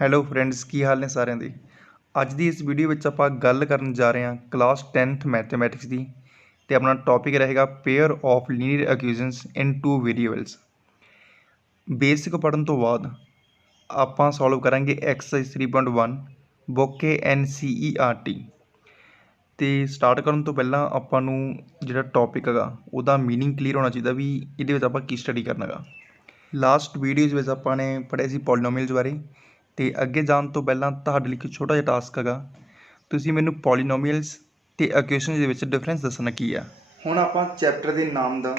Hello friends, ਕੀ ਹਾਲ ਨੇ ਸਾਰਿਆਂ ਦੇ। ਅੱਜ ਦੀ ਇਸ ਵੀਡੀਓ ਵਿੱਚ ਆਪਾਂ ਗੱਲ ਕਰਨ ਜਾ ਰਹੇ ਹਾਂ ਕਲਾਸ 10th ਮੈਥਮੈਟਿਕਸ ਦੀ, ਅਤੇ ਆਪਣਾ ਟੌਪਿਕ ਰਹੇਗਾ pair of linear equations in two variables. Basic ਪੜ੍ਹਨ ਤੋਂ ਬਾਅਦ ਆਪਾਂ ਸੋਲਵ ਕਰਾਂਗੇ ਐਕਸਰਸਾਈਜ਼ 3.1 ਬੁੱਕ NCERT। ਅਤੇ ਸਟਾਰਟ ਕਰਨ ਤੋਂ ਪਹਿਲਾਂ ਆਪਾਂ ਨੂੰ ਜਿਹੜਾ ਟੌਪਿਕ ਹੈਗਾ ਉਹਦਾ ਮੀਨਿੰਗ ਕਲੀਅਰ ਹੋਣਾ ਚਾਹੀਦਾ ਵੀ ਇਹਦੇ ਵਿੱਚ ਆਪਾਂ ਕੀ ਸਟੱਡੀ ਕਰਨਾ ਹੈਗਾ। ਲਾਸਟ ਵੀਡੀਓਜ਼ ਵਿੱਚ ਆਪਾਂ ਨੇ ਪੜ੍ਹਿਆ ਸੀ ਪੋਲੀਨੋਮੀਅਲਸ ਬਾਰੇ, ਅਤੇ ਅੱਗੇ ਜਾਣ ਤੋਂ ਪਹਿਲਾਂ ਤੁਹਾਡੇ ਲਈ ਇੱਕ ਛੋਟਾ ਜਿਹਾ ਟਾਸਕ ਹੈਗਾ, ਤੁਸੀਂ ਮੈਨੂੰ ਪੋਲੀਨੋਮੀਅਲਸ ਅਤੇ ਇਕੁਏਸ਼ਨਸ ਦੇ ਵਿੱਚ ਡਿਫਰੈਂਸ ਦੱਸਣਾ ਕੀ ਆ। ਹੁਣ ਆਪਾਂ ਚੈਪਟਰ ਦੇ ਨਾਮ ਦਾ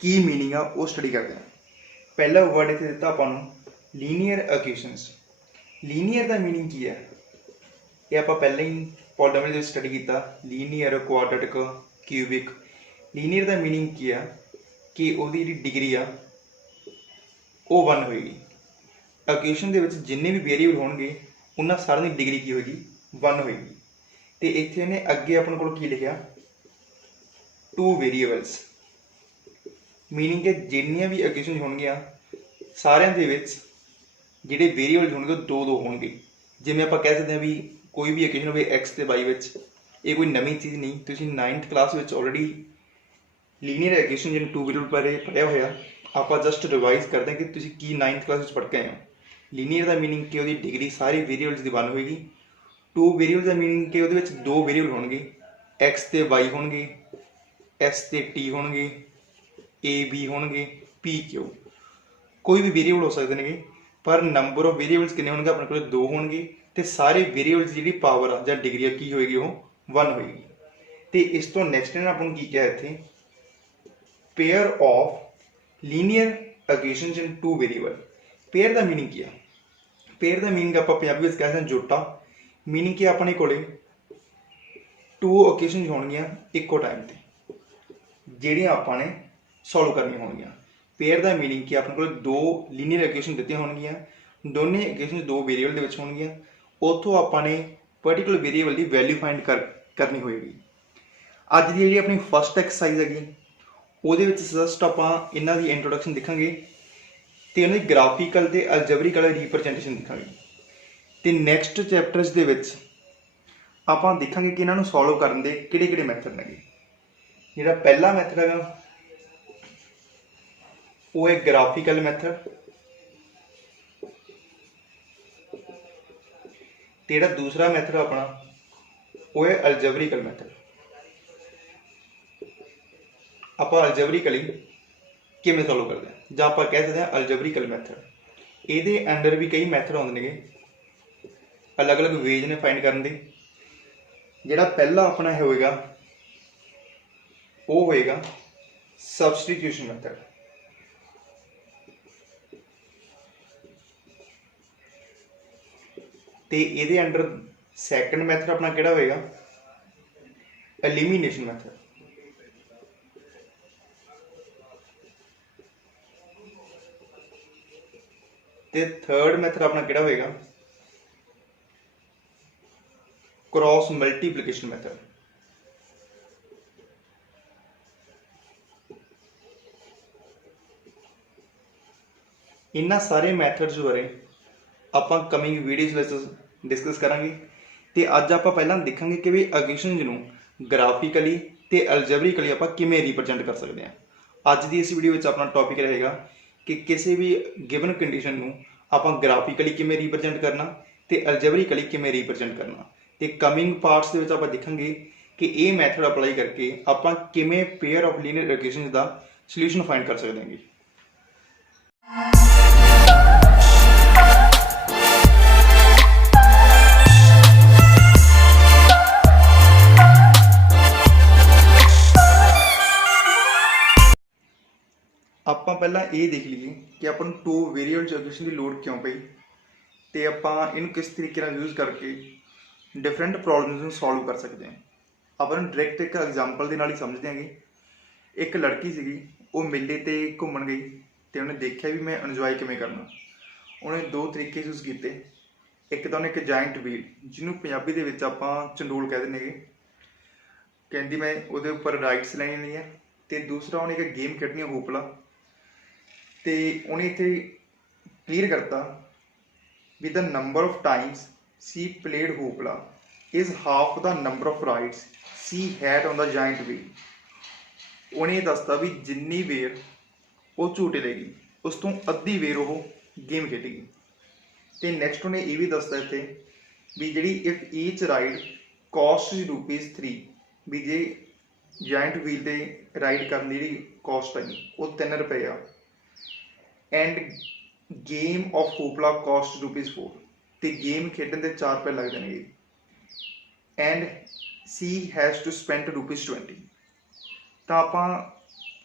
ਕੀ ਮੀਨਿੰਗ ਆ ਉਹ ਸਟੱਡੀ ਕਰਦੇ ਹਾਂ। ਪਹਿਲਾ ਵਰਡ ਇੱਥੇ ਦਿੱਤਾ ਆਪਾਂ ਨੂੰ ਲੀਨੀਅਰ ਇਕੁਏਸ਼ਨਸ। ਲੀਨੀਅਰ ਦਾ ਮੀਨਿੰਗ ਕੀ ਹੈ ਇਹ ਆਪਾਂ ਪਹਿਲਾਂ ਹੀ ਪੋਲੀਨੋਮੀਅਲ ਦੇ ਵਿੱਚ ਸਟੱਡੀ ਕੀਤਾ। Linear, quadratic, cubic. ਲੀਨੀਅਰ ਦਾ ਮੀਨਿੰਗ ਕੀ ਆ ਕਿ ਉਹਦੀ ਜਿਹੜੀ ਡਿਗਰੀ ਆ ਉਹ 1 ਹੋਏਗੀ। ਇਕੁਏਸ਼ਨ ਦੇ ਵਿੱਚ ਜਿੰਨੇ ਵੀ ਵੇਰੀਏਬਲ ਹੋਣਗੇ ਉਹਨਾਂ ਸਾਰਿਆਂ ਦੀ ਡਿਗਰੀ ਕੀ ਹੋਏਗੀ, 1 ਹੋਏਗੀ। ਅਤੇ ਇੱਥੇ ਇਹਨੇ ਅੱਗੇ ਆਪਣੇ ਕੋਲ ਕੀ ਲਿਖਿਆ, 2 ਵੇਰੀਏਬਲਸ। ਮੀਨਿੰਗ ਕਿ ਜਿੰਨੀਆਂ ਵੀ ਇਕੁਏਸ਼ਨ ਹੋਣਗੀਆਂ ਸਾਰਿਆਂ ਦੇ ਵਿੱਚ ਜਿਹੜੇ ਵੇਰੀਏਬਲ ਹੋਣਗੇ ਉਹ 2-2 ਹੋਣਗੇ। ਜਿਵੇਂ ਆਪਾਂ ਕਹਿ ਸਕਦੇ ਹਾਂ ਵੀ ਕੋਈ ਵੀ ਇਕੁਏਸ਼ਨ ਹੋਵੇ x ਅਤੇ y ਵਿੱਚ, ਇਹ ਕੋਈ ਨਵੀਂ ਚੀਜ਼ ਨਹੀਂ। ਤੁਸੀਂ 9th ਕਲਾਸ ਵਿੱਚ ਆਲਰੇਡੀ ਲੀਨੀਅਰ ਇਕੁਏਸ਼ਨ ਜਿਹਨੂੰ 2 ਵੇਰੀਏਬਲ ਬਾਰੇ ਪੜ੍ਹਿਆ ਹੋਇਆ। ਆਪਾਂ ਜਸਟ ਰਿਵਾਈਜ਼ ਕਰਦੇ ਹਾਂ ਕਿ ਤੁਸੀਂ ਕੀ 9th ਕਲਾਸ ਵਿੱਚ ਪੜ੍ਹ ਕੇ ਆਏ ਹੋ। ਲੀਨੀਅਰ ਦਾ ਮੀਨਿੰਗ ਕਿ ਉਹਦੀ ਡਿਗਰੀ ਸਾਰੇ ਵੇਰੀਏਬਲਸ ਦੀ 1 ਹੋਏਗੀ। 2 ਵੇਰੀਏਬਲ ਦਾ ਮੀਨਿੰਗ ਕਿ ਉਹਦੇ ਵਿੱਚ 2 ਵੇਰੀਏਬਲ ਹੋਣਗੇ, x ਅਤੇ y ਹੋਣਗੇ, s ਅਤੇ t ਹੋਣਗੇ, a b ਹੋਣਗੇ, p q। ਕੋਈ ਵੀ ਵੇਰੀਏਬਲ ਹੋ ਸਕਦੇ ਨੇਗੇ, ਪਰ ਨੰਬਰ ਆਫ ਵੇਰੀਏਬਲਸ ਕਿੰਨੇ ਹੋਣਗੇ, ਆਪਣੇ ਕੋਲ 2 ਹੋਣਗੇ। ਅਤੇ ਸਾਰੇ ਵੇਰੀਏਬਲਸ ਦੀ ਜਿਹੜੀ ਪਾਵਰ ਆ ਜਾਂ ਡਿਗਰੀ ਆ ਕੀ ਹੋਏਗੀ, ਉਹ 1 ਹੋਏਗੀ। ਅਤੇ ਇਸ ਤੋਂ ਨੈਕਸਟ ਇਹਨਾਂ ਆਪਾਂ ਨੂੰ ਕੀ ਕਿਹਾ ਇੱਥੇ, pair of linear equations in 2 variable. Pair ਦਾ ਮੀਨਿੰਗ ਕੀ ਆ? ਪੇਅਰ ਦਾ ਮੀਨਿੰਗ ਆਪਾਂ ਪੰਜਾਬੀ ਵਿੱਚ ਕਹਿੰਦੇ ਹਾਂ ਜੋਟਾ। ਮੀਨਿੰਗ ਕਿ ਆਪਣੇ ਕੋਲੇ 2 ਇਕੁਏਸ਼ਨਸ ਹੋਣਗੀਆਂ ਇੱਕੋ ਟਾਈਮ 'ਤੇ, ਜਿਹੜੀਆਂ ਆਪਾਂ ਨੇ ਸੋਲਵ ਕਰਨੀਆਂ ਹੋਣਗੀਆਂ। ਪੇਅਰ ਦਾ ਮੀਨਿੰਗ ਕਿ ਆਪਣੇ ਕੋਲ 2 ਲੀਨੀਅਰ ਇਕੁਏਸ਼ਨ ਦਿੱਤੀਆਂ ਹੋਣਗੀਆਂ, ਦੋਨੇ ਇਕੁਏਸ਼ਨ 2 ਵੇਰੀਏਬਲ ਦੇ ਵਿੱਚ ਹੋਣਗੀਆਂ। ਉੱਥੋਂ ਆਪਾਂ ਨੇ ਪਰਟੀਕੂਲਰ ਵੇਰੀਏਬਲ ਦੀ ਵੈਲਿਊ ਫਾਈਂਡ ਕਰਨੀ ਹੋਏਗੀ। ਅੱਜ ਦੀ ਜਿਹੜੀ ਆਪਣੀ ਫਸਟ ਐਕਸਰਸਾਈਜ਼ ਹੈਗੀ ਉਹਦੇ ਵਿੱਚ ਜਸਟ ਆਪਾਂ ਇਹਨਾਂ ਦੀ ਇੰਟਰੋਡਕਸ਼ਨ ਦੇਖਾਂਗੇ ਅਤੇ ਇਹਨਾਂ ਦੀ ਗ੍ਰਾਫੀਕਲ ਅਤੇ ਅਲਜਬਰੀਕਲ ਰੀਪ੍ਰਜੈਂਟੇਸ਼ਨ ਦੇਖਾਂਗੇ। ਅਤੇ ਨੈਕਸਟ ਚੈਪਟਰਸ ਦੇ ਵਿੱਚ ਆਪਾਂ ਦੇਖਾਂਗੇ ਕਿ ਇਹਨਾਂ ਨੂੰ ਸੋਲਵ ਕਰਨ ਦੇ ਕਿਹੜੇ ਕਿਹੜੇ ਮੈਥਡ ਨੇਗੇ। ਜਿਹੜਾ ਪਹਿਲਾ ਮੈਥਡ ਹੈਗਾ ਉਹ ਹੈ ਗ੍ਰਾਫੀਕਲ ਮੈਥਡ, ਅਤੇ ਜਿਹੜਾ ਦੂਸਰਾ ਮੈਥਡ ਆਪਣਾ ਉਹ ਹੈ ਅਲਜਬਰੀਕਲ ਮੈਥਡ। ਆਪਾਂ ਅਲਜਬਰੀਕਲੀ ਕਿਵੇਂ ਸੋਲਵ ਕਰਦੇ ਹਾਂ, ਜਾਂ ਆਪਾਂ ਕਹਿ ਸਕਦੇ ਹਾਂ ਅਲਜਬਰੀਕਲ ਮੈਥਡ। ਇਹਦੇ ਅੰਡਰ ਵੀ ਕਈ ਮੈਥਡ ਆਉਂਦੇ ਨੇਗੇ, ਅਲੱਗ-ਅਲੱਗ ਵੇਜ ਨੇ ਫਾਈਂਡ ਕਰਨ ਦੇ। ਜਿਹੜਾ ਪਹਿਲਾ ਆਪਣਾ ਇਹ ਹੋਏਗਾ ਉਹ ਹੋਏਗਾ ਸਬਸਟੀਟਿਊਸ਼ਨ ਮੈਥਡ। ਤੇ ਇਹਦੇ ਅੰਡਰ ਸੈਕੰਡ ਮੈਥਡ ਆਪਣਾ ਕਿਹੜਾ ਹੋਏਗਾ, ਐਲੀਮੀਨੇਸ਼ਨ ਮੈਥਡ। ਤੇ ਥਰਡ ਮੈਥਡ ਆਪਣਾ ਕਿਹੜਾ ਹੋਏਗਾ, ਕ੍ਰਾਸ ਮਲਟੀਪਲੀਕੇਸ਼ਨ ਮੈਥਡ। ਇਹਨਾਂ ਸਾਰੇ ਮੈਥਡਸ ਬਾਰੇ ਆਪਾਂ ਕਮਿੰਗ ਵੀਡੀਓਜ਼ ਵਿੱਚ ਡਿਸਕਸ ਕਰਾਂਗੇ। ਅਤੇ ਅੱਜ ਆਪਾਂ ਪਹਿਲਾਂ ਦੇਖਾਂਗੇ ਕਿ ਵੀ ਇਕੁਏਸ਼ਨਸ ਨੂੰ ਗ੍ਰਾਫੀਕਲੀ ਅਤੇ ਅਲਜਬਰੀਕਲੀ ਆਪਾਂ ਕਿਵੇਂ ਰੀਪ੍ਰਜੈਂਟ ਕਰ ਸਕਦੇ ਹਾਂ। ਅੱਜ ਦੀ ਇਸ ਵੀਡੀਓ ਵਿੱਚ ਆਪਣਾ ਟੌਪਿਕ ਰਹੇਗਾ ਕਿ ਕਿਸੇ ਵੀ ਗਿਵਨ ਕੰਡੀਸ਼ਨ ਨੂੰ ਆਪਾਂ ਗ੍ਰਾਫੀਕਲੀ ਕਿਵੇਂ ਰੀਪ੍ਰਜੈਂਟ ਕਰਨਾ ਅਤੇ ਅਲਜਬਰੀਕਲੀ ਕਿਵੇਂ ਰੀਪ੍ਰਜੈਂਟ ਕਰਨਾ। ਅਤੇ ਕਮਿੰਗ ਪਾਰਟਸ ਦੇ ਵਿੱਚ ਆਪਾਂ ਦੇਖਾਂਗੇ ਕਿ ਇਹ ਮੈਥਡ ਅਪਲਾਈ ਕਰਕੇ ਆਪਾਂ ਕਿਵੇਂ ਪੇਅਰ ਆਫ ਲੀਨੀਅਰ ਇਕੁਏਸ਼ਨਸ ਦਾ ਸੋਲਿਊਸ਼ਨ ਫਾਈਂਡ ਕਰ ਸਕਦੇ ਹਾਂਗੇ। ਆਪਾਂ ਪਹਿਲਾਂ ਇਹ ਦੇਖ ਲਈਏ ਕਿ ਆਪਾਂ ਨੂੰ 2 ਵੇਰੀਏਬਲ ਇਕੁਏਸ਼ਨ ਦੀ ਲੋੜ ਕਿਉਂ ਪਈ, ਅਤੇ ਆਪਾਂ ਇਹਨੂੰ ਕਿਸ ਤਰੀਕੇ ਨਾਲ ਯੂਜ਼ ਕਰਕੇ ਡਿਫਰੈਂਟ ਪ੍ਰੋਬਲਮਸ ਨੂੰ ਸੋਲਵ ਕਰ ਸਕਦੇ ਹਾਂ। ਆਪਾਂ ਨੂੰ ਡਾਇਰੈਕਟ ਇੱਕ ਐਗਜ਼ਾਮਪਲ ਦੇ ਨਾਲ ਹੀ ਸਮਝਦੇ ਹਾਂਗੇ। ਇੱਕ ਲੜਕੀ ਸੀਗੀ, ਉਹ ਮੇਲੇ 'ਤੇ ਘੁੰਮਣ ਗਈ ਅਤੇ ਉਹਨੇ ਦੇਖਿਆ ਵੀ ਮੈਂ ਇੰਜੋਏ ਕਿਵੇਂ ਕਰਨਾ। ਉਹਨੇ 2 ਤਰੀਕੇ ਯੂਜ਼ ਕੀਤੇ। ਇੱਕ ਤਾਂ ਉਹਨੇ ਇੱਕ ਜਾਇੰਟ ਵੀਲ, ਜਿਹਨੂੰ ਪੰਜਾਬੀ ਦੇ ਵਿੱਚ ਆਪਾਂ ਚੰਡੋਲ ਕਹਿ ਦਿੰਦੇ ਹੈਗੇ, ਕਹਿੰਦੀ ਮੈਂ ਉਹਦੇ ਉੱਪਰ ਰਾਈਡਸ ਲੈਣੀਆਂ। ਅਤੇ ਦੂਸਰਾ ਉਹਨੇ ਇੱਕ ਗੇਮ ਖੇਡਣੀ ਆ ਹੋਪਲਾ। ਅਤੇ ਉਹਨੇ ਇੱਥੇ ਕਲੀਅਰ ਕਰਤਾ with the number of times C played hoopla is half the number of rides C had on the giant wheel। ਉਹਨੇ ਦੱਸਤਾ ਵੀ ਜਿੰਨੀ ਵੇਰ ਉਹ ਝੂਟੇ ਲਏਗੀ ਉਸ ਤੋਂ ਅੱਧੀ ਵੇਰ ਉਹ ਗੇਮ ਖੇਡੇਗੀ। ਤੇ ਨੈਕਸਟ ਉਹਨੇ ਇਹ ਵੀ ਦੱਸਦਾ ਇੱਥੇ ਵੀ ਜਿਹੜੀ ਇਫ ਈਚ ਰਾਈਡ ਕੋਸਟ ₹3 ਵੀ ਜੇ ਜਾਇੰਟ ਵੀਲ ਤੇ ਰਾਈਡ ਕਰਨ ਦੀ ਜਿਹੜੀ ਕੋਸਟ ਹੈ ਉਹ ₹3 ਆ। And game of hoopla cost ₹4 ਤੇ ਗੇਮ ਖੇਡਣ ਦੇ ₹4 ਲੱਗ ਜਾਣਗੇ। And C has to spend ₹20। ਤਾਂ ਆਪਾਂ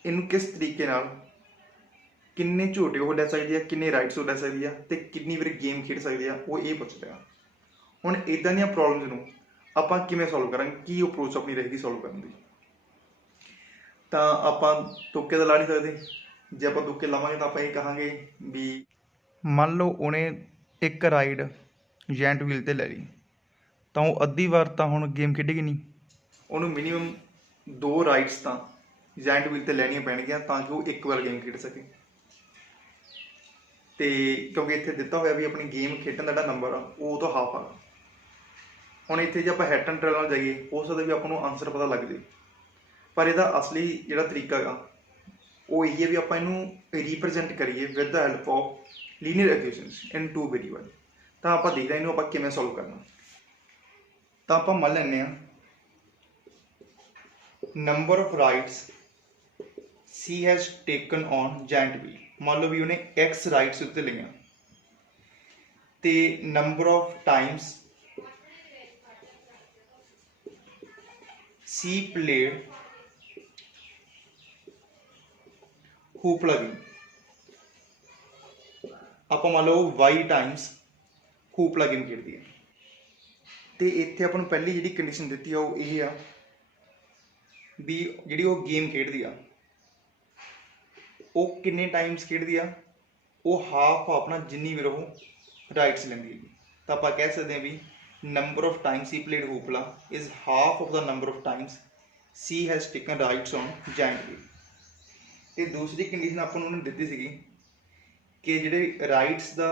ਇਹਨੂੰ ਕਿਸ ਤਰੀਕੇ ਨਾਲ ਕਿੰਨੇ ਝੂਟੇ ਉਹ ਲੈ ਸਕਦੀ ਆ, ਕਿੰਨੇ ਰਾਈਡਸ ਉਹ ਲੈ ਸਕਦੀ ਆ ਤੇ ਕਿੰਨੀ ਵਾਰ ਗੇਮ ਖੇਡ ਸਕਦੀ ਆ, ਉਹ ਇਹ ਪੁੱਛ ਰਿਹਾ। ਹੁਣ ਇੱਦਾਂ ਦੀਆਂ ਪ੍ਰੋਬਲਮਸ ਨੂੰ ਆਪਾਂ ਕਿਵੇਂ ਸੋਲਵ ਕਰਾਂਗੇ, ਕੀ ਅਪਰੋਚ ਆਪਣੀ ਰਹੇਗੀ ਸੋਲਵ ਕਰਨ ਦੀ। ਤਾਂ ਆਪਾਂ ਤੁੱਕੇ ਤਾਂ ਲਾ ਨਹੀਂ ਸਕਦੇ। ਜੇ ਆਪਾਂ ਤੁੱਕੇ ਲਾਵਾਂਗੇ ਤਾਂ ਆਪਾਂ ਇਹ ਕਹਾਂਗੇ ਵੀ ਮੰਨ ਲਓ ਉਹਨੇ ਇੱਕ ਰਾਈਡ ਜੈਂਟ ਵੀਲ 'ਤੇ ਲੈ ਲਈ ਤਾਂ ਉਹ ਅੱਧੀ ਵਾਰ ਤਾਂ ਹੁਣ ਗੇਮ ਖੇਡੇਗੀ ਨਹੀਂ, ਉਹਨੂੰ ਮਿਨੀਮਮ 2 ਰਾਈਡਸ ਤਾਂ ਜੈਂਟ ਵੀਲ 'ਤੇ ਲੈਣੀਆਂ ਪੈਣਗੀਆਂ ਤਾਂ ਕਿ ਉਹ ਇੱਕ ਵਾਰ ਗੇਮ ਖੇਡ ਸਕੇ। ਤੇ ਕਿਉਂਕਿ ਇੱਥੇ ਦਿੱਤਾ ਹੋਇਆ ਵੀ ਆਪਣੀ ਗੇਮ ਖੇਡਣ ਦਾ ਜਿਹੜਾ ਨੰਬਰ ਆ ਉਹ ਤੋਂ ਹਾਫ ਆ। ਹੁਣ ਇੱਥੇ ਜੇ ਆਪਾਂ ਹੈਡ ਐਂਡ ਟੇਲ ਨਾਲ ਜਾਈਏ ਹੋ ਸਕਦਾ ਵੀ ਆਪਾਂ ਨੂੰ ਆਨਸਰ ਪਤਾ ਲੱਗ ਜਾਵੇ, ਪਰ ਇਹਦਾ ਅਸਲੀ ਜਿਹੜਾ ਤਰੀਕਾ ਹੈਗਾ ਉਹ ਇਹੀ ਹੈ ਵੀ ਆਪਾਂ ਇਹਨੂੰ ਰੀਪ੍ਰਜੈਂਟ ਕਰੀਏ with the help of linear equations in 2 variable. ਤਾਂ ਆਪਾਂ ਦੇਖਦੇ ਹਾਂ ਇਹਨੂੰ ਆਪਾਂ ਕਿਵੇਂ ਸੋਲਵ ਕਰਨਾ। ਤਾਂ ਆਪਾਂ ਮੰਨ ਲੈਂਦੇ ਹਾਂ number of rides C has taken on giant wheel. ਮੰਨ ਲਓ ਵੀ ਉਹਨੇ x ਰਾਈਡਸ ਉੱਤੇ ਲਈਆਂ ਤੇ number of times C played hoopla game. ਆਪਾਂ ਮੰਨ ਲਓ y ਟਾਈਮਸ ਹੋਪਲਾ ਗੇਮ ਖੇਡਦੀ ਹੈ। ਤੇ ਇੱਥੇ ਆਪਾਂ ਨੂੰ ਪਹਿਲੀ ਜਿਹੜੀ ਕੰਡੀਸ਼ਨ ਦਿੱਤੀ ਆ ਉਹ ਇਹ ਆ ਵੀ ਜਿਹੜੀ ਉਹ ਗੇਮ ਖੇਡਦੀ ਆ ਉਹ ਕਿੰਨੇ ਟਾਈਮਸ ਖੇਡਦੀ ਆ, ਉਹ ਹਾਫ ਆਪਣਾ ਜਿੰਨੀ ਵਾਰ ਉਹ ਰਾਈਡਸ ਲੈਂਦੀ ਹੈ। ਤਾਂ ਆਪਾਂ ਕਹਿ ਸਕਦੇ ਹਾਂ ਵੀ number of times C played hoopla is half of the number of times C has taken rides on giant wheel. ਤੇ ਦੂਸਰੀ ਕੰਡੀਸ਼ਨ ਆਪਾਂ ਨੂੰ ਉਹਨੇ ਦਿੱਤੀ ਸੀਗੀ ਕਿ ਜਿਹੜੇ ਰਾਈਡਸ ਦਾ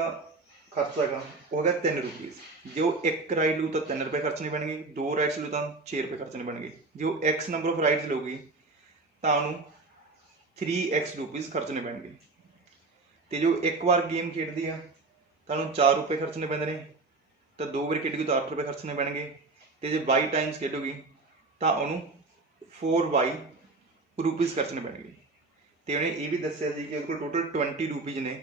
ਖਰਚਾ ਹੈਗਾ ਉਹ ਹੈਗਾ ₹3। ਜੇ ਉਹ ਇੱਕ ਰਾਈਡ ਲਊ ਤਾਂ ₹3 ਖਰਚਣੇ ਪੈਣਗੇ, 2 ਰਾਈਡਸ ਲਊ ਤਾਂ ₹6 ਖਰਚਣੇ ਪੈਣਗੇ। ਜੇ ਉਹ x ਨੰਬਰ ਆਫ ਰਾਈਡਸ ਲਊਗੀ ਤਾਂ ਉਹਨੂੰ ₹3x ਖਰਚਣੇ ਪੈਣਗੇ। ਤੇ ਜੋ ਇੱਕ ਵਾਰ ਗੇਮ ਖੇਡਦੀ ਆ ਤਾਂ ਉਹਨੂੰ ₹4 ਖਰਚਣੇ ਪੈਂਦੇ ਨੇ, ਤਾਂ 2 ਵਾਰ ਖੇਡੂਗੀ ਤਾਂ ₹8 ਖਰਚਣੇ ਪੈਣਗੇ। ਤੇ ਜੇ 22 ਟਾਈਮਸ ਖੇਡੂਗੀ ਤਾਂ ਉਹਨੂੰ ₹4 ਖਰਚਣੇ ਪੈਣਗੇ। ਤੇ ਉਹਨੇ ਇਹ ਵੀ ਦੱਸਿਆ ਸੀ ਕਿ ਉਹਦੇ ਕੋਲ ਟੋਟਲ ₹20 ਨੇ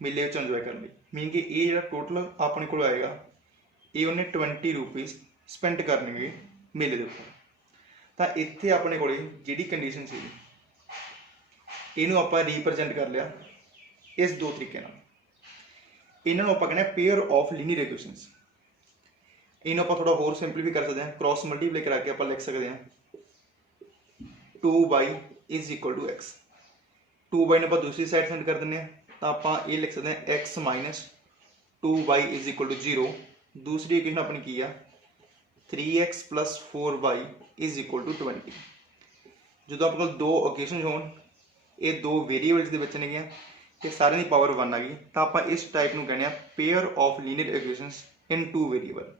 ਮੇਲੇ ਵਿੱਚ ਇੰਜੋਏ ਕਰਨ ਲਈ। ਮੀਨ ਕਿ ਇਹ ਜਿਹੜਾ ਟੋਟਲ ਆਪਣੇ ਕੋਲ ਆਏਗਾ ਇਹ ਉਹਨੇ ₹20 ਸਪੈਂਡ ਕਰਨਗੇ ਮੇਲੇ ਦੇ ਉੱਪਰ। ਤਾਂ ਇੱਥੇ ਆਪਣੇ ਕੋਲ ਜਿਹੜੀ ਕੰਡੀਸ਼ਨ ਸੀ ਇਹਨੂੰ ਆਪਾਂ ਰੀਪ੍ਰਜੈਂਟ ਕਰ ਲਿਆ ਇਸ 2 ਤਰੀਕੇ ਨਾਲ। ਇਹਨਾਂ ਨੂੰ ਆਪਾਂ ਕਹਿੰਦੇ ਪੇਅਰ ਆਫ ਲੀਨੀਅਰ ਇਕੁਏਸ਼ਨਸ। ਇਹਨੂੰ ਆਪਾਂ ਥੋੜਾ ਹੋਰ ਸਿੰਪਲੀਫਾਈ ਕਰ ਸਕਦੇ ਹਾਂ। ਕ੍ਰਾਸ ਮਲਟੀਪਲਾਈ ਕਰਾ ਕੇ ਆਪਾਂ ਲਿਖ ਸਕਦੇ ਹਾਂ 2y = x। 2y ਨੂੰ ਆਪਾਂ ਦੂਸਰੀ ਸਾਈਡ ਸੈਂਡ ਕਰ ਦਿੰਦੇ ਹਾਂ ਤਾਂ ਆਪਾਂ ਇਹ ਲਿਖ ਸਕਦੇ ਹਾਂ x - 2y = 0। ਦੂਸਰੀ ਇਕੁਏਸ਼ਨ ਆਪਣੀ ਕੀ ਆ 3x + 4y = 20। ਜਦੋਂ ਆਪਣੇ ਕੋਲ 2 ਇਕੁਏਸ਼ਨਸ ਹੋਣ, ਇਹ 2 ਵੇਰੀਏਬਲਸ ਦੇ ਵਿੱਚ ਨੇਗੀਆਂ ਤੇ ਸਾਰਿਆਂ ਦੀ ਪਾਵਰ 1 ਆ ਗਈ, ਤਾਂ ਆਪਾਂ ਇਸ ਟਾਈਪ ਨੂੰ ਕਹਿੰਦੇ ਆ pair of linear equations in 2 variable.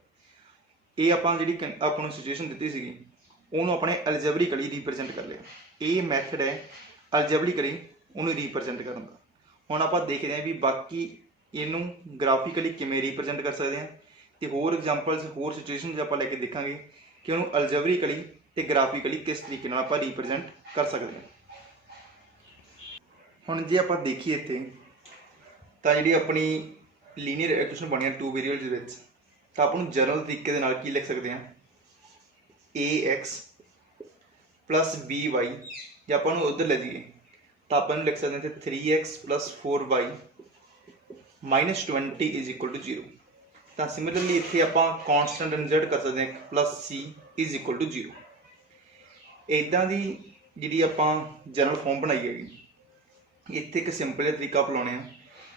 ਇਹ ਆਪਾਂ ਜਿਹੜੀ ਆਪਾਂ ਨੂੰ ਸਿਚੁਏਸ਼ਨ ਦਿੱਤੀ ਸੀਗੀ ਉਹਨੂੰ ਆਪਣੇ ਅਲਜਬਰਿਕਲੀ ਰੀਪ੍ਰਜੈਂਟ ਕਰ ਲਿਆ। ਇਹ ਮੈਥਡ ਹੈ ਅਲਜਬਰਿਕਲੀ ਉਹਨੂੰ ਰੀਪ੍ਰਜੈਂਟ ਕਰਨ ਦਾ। ਹੁਣ ਆਪਾਂ ਦੇਖਦੇ ਹਾਂ ਵੀ ਬਾਕੀ ਇਹਨੂੰ ਗ੍ਰਾਫਿਕਲੀ ਕਿਵੇਂ ਰੀਪ੍ਰਜੈਂਟ ਕਰ ਸਕਦੇ ਹਾਂ ਤੇ ਹੋਰ ਐਗਜ਼ਾਮਪਲਸ ਹੋਰ ਸਿਚੁਏਸ਼ਨਸ ਆਪਾਂ ਲੈ ਕੇ ਦੇਖਾਂਗੇ ਕਿ ਉਹਨੂੰ ਅਲਜਬਰਿਕਲੀ ਤੇ ਗ੍ਰਾਫਿਕਲੀ ਕਿਸ ਤਰੀਕੇ ਨਾਲ ਆਪਾਂ ਰੀਪ੍ਰਜੈਂਟ ਕਰ ਸਕਦੇ ਹਾਂ। ਹੁਣ ਜੇ ਆਪਾਂ ਦੇਖੀਏ ਇੱਥੇ ਤਾਂ ਜਿਹੜੀ ਆਪਣੀ ਲੀਨੀਅਰ ਇਕੁਏਸ਼ਨ ਬਣੀਆਂ 2 ਵੇਰੀਏਬਲਸ ਦੇ ਵਿੱਚ, ਤਾਂ ਆਪਾਂ ਨੂੰ ਜਨਰਲ ਤਰੀਕੇ ਦੇ ਨਾਲ ਕੀ ਲਿਖ ਸਕਦੇ ਹਾਂ ax + by। ਜੇ ਆਪਾਂ ਨੂੰ ਉੱਧਰ ਲੈ ਜਾਈਏ ਤਾਂ ਆਪਾਂ ਨੂੰ ਲਿਖ ਸਕਦੇ ਹਾਂ 3x + 4y - 20 = 0। ਤਾਂ ਸਿਮਿਲਰਲੀ ਇੱਥੇ ਆਪਾਂ ਕੌਨਸਟੈਂਟ ਇਨਸਰਟ ਕਰ ਸਕਦੇ ਹਾਂ +c = 0। ਇੱਦਾਂ ਦੀ ਜਿਹੜੀ ਆਪਾਂ ਜਨਰਲ ਫਾਰਮ ਬਣਾਈ ਹੈਗੀ, ਇੱਥੇ ਇੱਕ ਸਿੰਪਲ ਜਿਹਾ ਤਰੀਕਾ ਅਪਣਾਉਣੇ ਆ।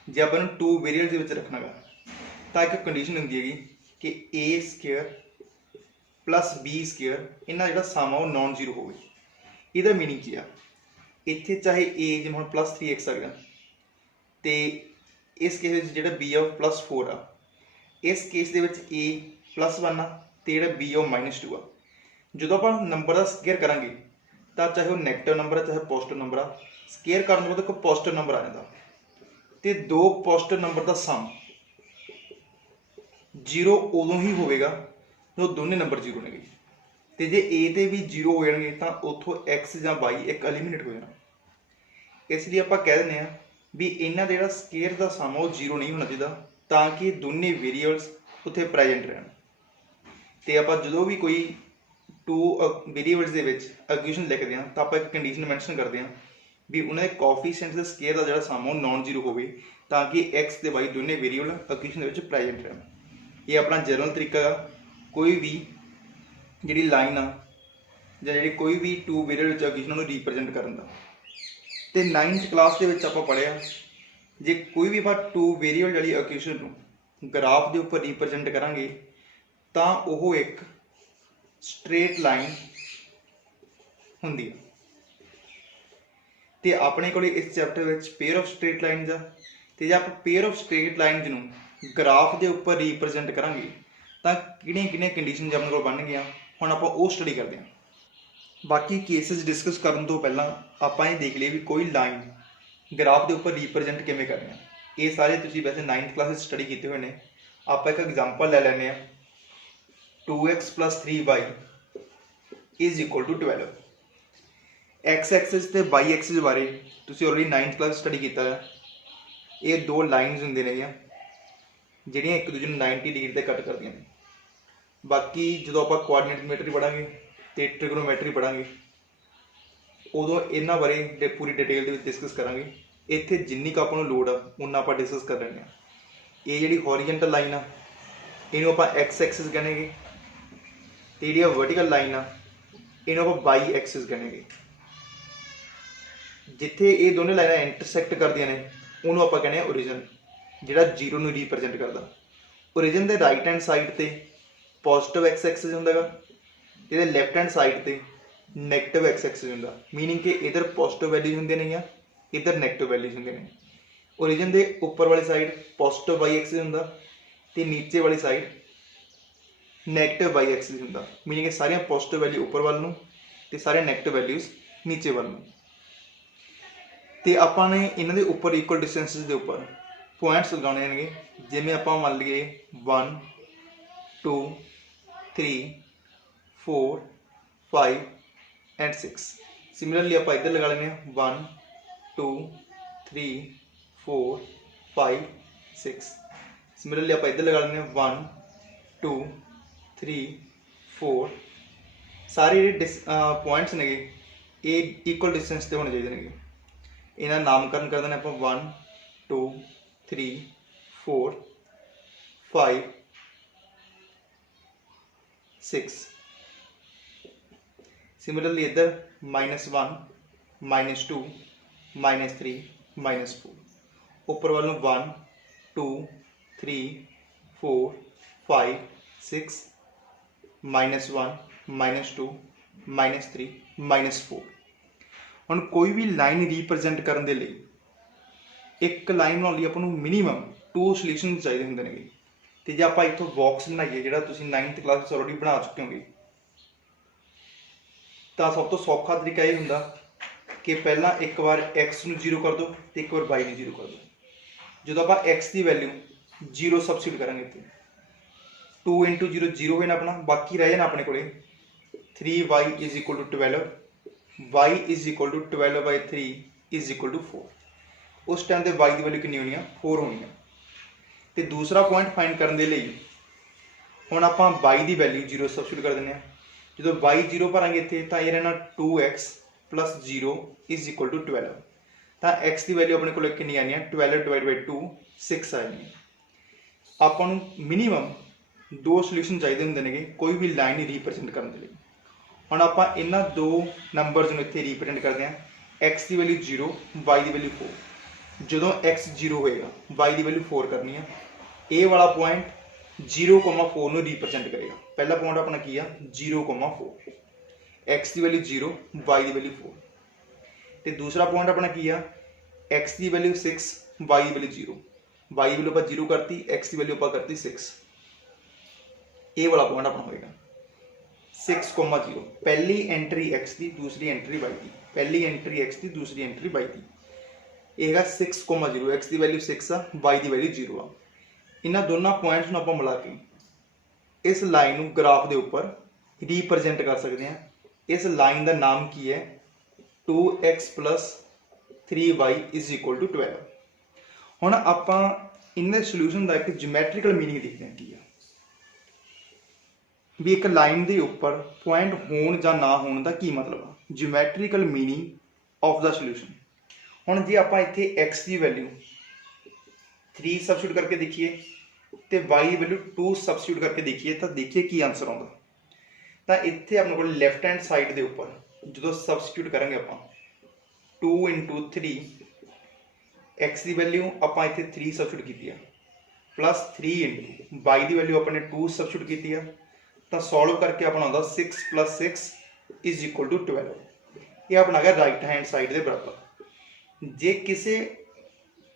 ਜੇ ਆਪਾਂ ਨੂੰ 2 ਵੇਰੀਏਬਲ ਦੇ ਵਿੱਚ ਰੱਖਣਾ ਗਾ ਤਾਂ ਇੱਕ ਕੰਡੀਸ਼ਨ ਹੁੰਦੀ ਹੈਗੀ ਕਿ a² + b² ਇਹਨਾਂ ਜਿਹੜਾ ਸਮ ਆ ਉਹ ਨਾਨ ਜ਼ੀਰੋ ਹੋਵੇ। ਇਹਦਾ ਮੀਨਿੰਗ ਕੀ ਆ, ਇੱਥੇ ਚਾਹੇ a ਜਿਵੇਂ ਹੁਣ +3x ਆ ਗਿਆ ਤੇ ਇਸ ਕੇਸ ਵਿੱਚ ਜਿਹੜਾ b ਆ +4 ਆ इस केस दे विच a +1 आ ते जिहड़ा b आ -2 आ। जो आप नंबर का स्केयर करांगे तो चाहे वह नैगेटिव नंबर है चाहे पॉजिटिव नंबर आ, स्केयर करने के बाद एक पॉजिटिव नंबर आ जाता तो दो पॉजिटिव नंबर का सम 0 उदों ही होगा जो दोनों नंबर 0 ने। तो जे ए ते भी 0 हो जाएंगे तो उतों एक्स या वाई एक एलिमीनेट हो जाना। इसलिए आप कह दें भी इन्हों का जो स्केयर का सम वो 0 नहीं होना चाहिए ताकि दोनों वेरीएबल्स उत्थे प्रेजेंट रहन। तो आप जो भी कोई टू वेरीएबल्स के इक्वेशन लिखते हैं तो आप एक कंडीशन मैंशन करते हैं भी उन्होंने कोएफिशिएंट्स के स्केयर का जो सम हो नॉन 0 हो ताकि एक्स ते वाई दोनों वेरीएबल इक्वेशन के प्रेजेंट रहन। ये अपना जनरल तरीका है कोई भी जी लाइन आ जी कोई भी टू वेरीएबल इक्वेशन रिप्रजेंट करने का। तो 9th क्लास के आप पढ़िया जे कोई भी आप टू वेरीएबल वाली इक्वेशन ग्राफ के उपर रिप्रजेंट करांगे तो वह एक स्ट्रेट लाइन होंदी है। तो अपने को इस चैप्टर में पेयर ऑफ स्ट्रेट लाइन्स आ तो जो आप पेयर ऑफ स्ट्रेट लाइन्स नूं ग्राफ के उपर रिप्रजेंट करांगे तो किहड़ियां कंडीशन अपने को बन गई हुण आपां वो स्टडी करते हैं। बाकी केसेस डिस्कस करने तो पहला आप ये देख लिए भी कोई लाइन ग्राफ के उपर रिप्रजेंट किवें करनी है। ये सारे तुसीं वैसे 9th क्लास स्टडी किए हुए हैं। आप एक एग्जाम्पल ले लैने 2x + 3y = 12। एक्स एक्सिस ते वाई एक्सिस बारे तुसीं ऑलरेडी 9th क्लास स्टडी किया है। ये दो लाइनस होंदियां ने जिहड़ियां एक दूजे 90 डिग्री ते कट करदियां ने। बाकी जो आप कोआर्डिनेट ज्योमेट्री पढ़ांगे तो ट्रिगोनोमैट्री पढ़ांगे उदों इन्हां बारे पूरी डिटेल दे विच डिस्कस करांगे। इत्थे जिन्नी क आपां नूं लोड़ आ उन्ना आपां डिस्कस कर लैंदे आ। ये जिहड़ी हॉरिजॉन्टल लाइन आ इहनूं आपां एक्स एक्सिस कहेंगे ते जिहड़ी वर्टिकल लाइन आ इहनूं आपां वाई एक्सिस कहेंगे। जिथे ये दोनों लाइनां इंटरसैक्ट करदियां ने उहनूं आपां कहने ओरिजिन जिहड़ा 0 नूं रिप्रजेंट करदा। ओरिजिन दे राइट हैंड साइड ते पॉजिटिव एक्स एक्सिस हुंदा गा ते लैफ्ट हैंड साइड ते नैगेटिव एक्स एक्सिस हुंदा। मीनिंग कि इधर पॉजिटिव वैल्यूज होंदियां ने इधर नैगेटिव वैल्यूज होंदियां ने। ओरिजिन दे उपर वाली साइड पॉजिटिव वाई एक्सिस हुंदा ते नीचे वाली साइड नैगेटिव वाई एक्सिस हुंदा। मीनिंग कि सारियां पॉजिटिव वैल्यू उपर वाल नूं ते सारे नैगेटिव वैल्यूज नीचे वाल नूं। ते आपां ने इन्हां दे उपर इक्वल डिस्टेंसिस दे उपर पॉइंट्स लगाने हैं। जिवें आपां मान लीए 1 2 3 4 5 एंड 6। सिमिलरली आप इधर लगा लेंगे 1 2 3 4 5 6। सिमिलरली आप इधर लगा लेंगे 1 2 3 4। सारे पॉइंट्स ने ये इक्वल डिस्टेंस से होने चाहिए ने। इन्हां नामकरण कर देना आप 1 2 3 4 5 6। सिमिलरली इधर -1 -2 -3 -4। ऊपर वालों 1 2 3 4 5 6 -1 -2 -3 -4। हुण कोई भी लाइन रिप्रजेंट करने के लिए एक लाइन बनाने लिए आपको मिनीमम 2 सोल्यूशन चाहिए होंगे ने। तो जे आप इतों बॉक्स बनाइए जो तुम 9th क्लास ऑलरेडी बना चुके होंगे तो सब तो सौखा तरीका यह होंगे कि पहला एक बार एक्स नूं 0 कर दो तो एक बार वाई नूं 0 कर दो। जो आप एक्स की वैल्यू 0 सबस्टिट्यूट करेंगे इतने 2 × 0 0 हो जाना अपना। बाकी रह जाना अपने को 3y = 12 y = 12/3 = 4। उस टाइम पर y की वैल्यू कितनी होनी है 4 होनी है। तो दूसरा पॉइंट फाइंड करने के लिए हुण आपां y की वैल्यू 0 सबस्टिट्यूट कर दें। जो y 0 भरांगे इत्थे तो ये रहना 2x + 0 = 12। तो x की वैल्यू अपने को कितनी आनी है 12/2 6 आ जानी है। आपां नूं मिनीमम 2 सोल्यूशन चाहिए होंगे ने कोई भी लाइन रिप्रजेंट करने के लिए। हुण आपां इन्हां दो नंबरस नूं इत्थे रिप्रजेंट करते हैं। x की वैल्यू 0 y की वैल्यू 4। जो x 0 होएगा y की वैल्यू 4 करनी है। ए वाला पॉइंट 0,4 नूं रिप्रजेंट करेगा। पहला पॉइंट अपना की है 0,4 एक्स की वैल्यू 0 y की वैल्यू 4। तो दूसरा पॉइंट अपना की है एक्स की वैल्यू 6 y की वैल्यू 0। y की वैल्यू आप 0 करती x की वैल्यू आप करती 6। ए वाला पॉइंट अपना होएगा 6,0 पहली एंट्री x की दूसरी एंट्री y की पहली एंट्री x की दूसरी एंट्री y की ਇਹ ਹੈਗਾ 6,0 x ਦੀ ਵੈਲਿਊ 6 ਆ y ਦੀ ਵੈਲਿਊ 0 ਆ। ਇਹਨਾਂ ਦੋਨਾਂ ਪੁਆਇੰਟਸ ਨੂੰ ਆਪਾਂ ਮਿਲਾ ਕੇ ਇਸ ਲਾਈਨ ਨੂੰ ਗ੍ਰਾਫ ਦੇ ਉੱਪਰ ਰਿਪਰੈਜ਼ੈਂਟ ਕਰ ਸਕਦੇ ਹਾਂ। ਇਸ ਲਾਈਨ ਦਾ ਨਾਮ ਕੀ ਹੈ 2x + 3y = 12। ਹੁਣ ਆਪਾਂ ਇਹਨਾਂ ਦੇ ਸੋਲੂਸ਼ਨ ਦਾ ਇੱਕ ਜਿਓਮੈਟ੍ਰੀਕਲ ਮੀਨਿੰਗ ਦੇਖਦੇ ਹਾਂ ਕੀ ਆ ਵੀ ਇੱਕ ਲਾਈਨ ਦੇ ਉੱਪਰ ਪੁਆਇੰਟ ਹੋਣ ਜਾਂ ਨਾ ਹੋਣ ਦਾ ਕੀ ਮਤਲਬ ਆ geometrical meaning of the solution. ਹੁਣ ਜੇ ਆਪਾਂ ਇੱਥੇ x ਦੀ ਵੈਲਿਊ 3 ਸਬਸਟੀਟਿਊਟ ਕਰਕੇ ਦੇਖੀਏ ਤੇ y ਦੀ ਵੈਲਿਊ 2 ਸਬਸਟੀਟਿਊਟ ਕਰਕੇ ਦੇਖੀਏ ਤਾਂ ਦੇਖੀਏ ਕੀ ਆਨਸਰ ਆਉਂਦਾ। ਤਾਂ ਇੱਥੇ ਆਪਣੇ ਕੋਲ ਲੈਫਟ ਹੈਂਡ ਸਾਈਡ ਦੇ ਉੱਪਰ ਜਦੋਂ ਸਬਸਟੀਟਿਊਟ ਕਰਾਂਗੇ ਆਪਾਂ 2 × 3 x ਦੀ ਵੈਲਿਊ ਆਪਾਂ ਇੱਥੇ 3 ਸਬਸਟੀਟਿਊਟ ਕੀਤੀ ਆ ਪਲੱਸ 3 × y ਦੀ ਵੈਲਿਊ ਆਪਾਂ ਨੇ 2 ਸਬਸਟੀਟਿਊਟ ਕੀਤੀ ਆ ਤਾਂ ਸੋਲਵ ਕਰਕੇ ਆਪਣਾ ਆਉਂਦਾ 6 + 6 = 12। ਇਹ ਆਪਣਾ ਆ ਗਿਆ ਰਾਈਟ ਹੈਂਡ ਸਾਈਡ ਦੇ ਬਰਾਬਰ। ਜੇ ਕਿਸੇ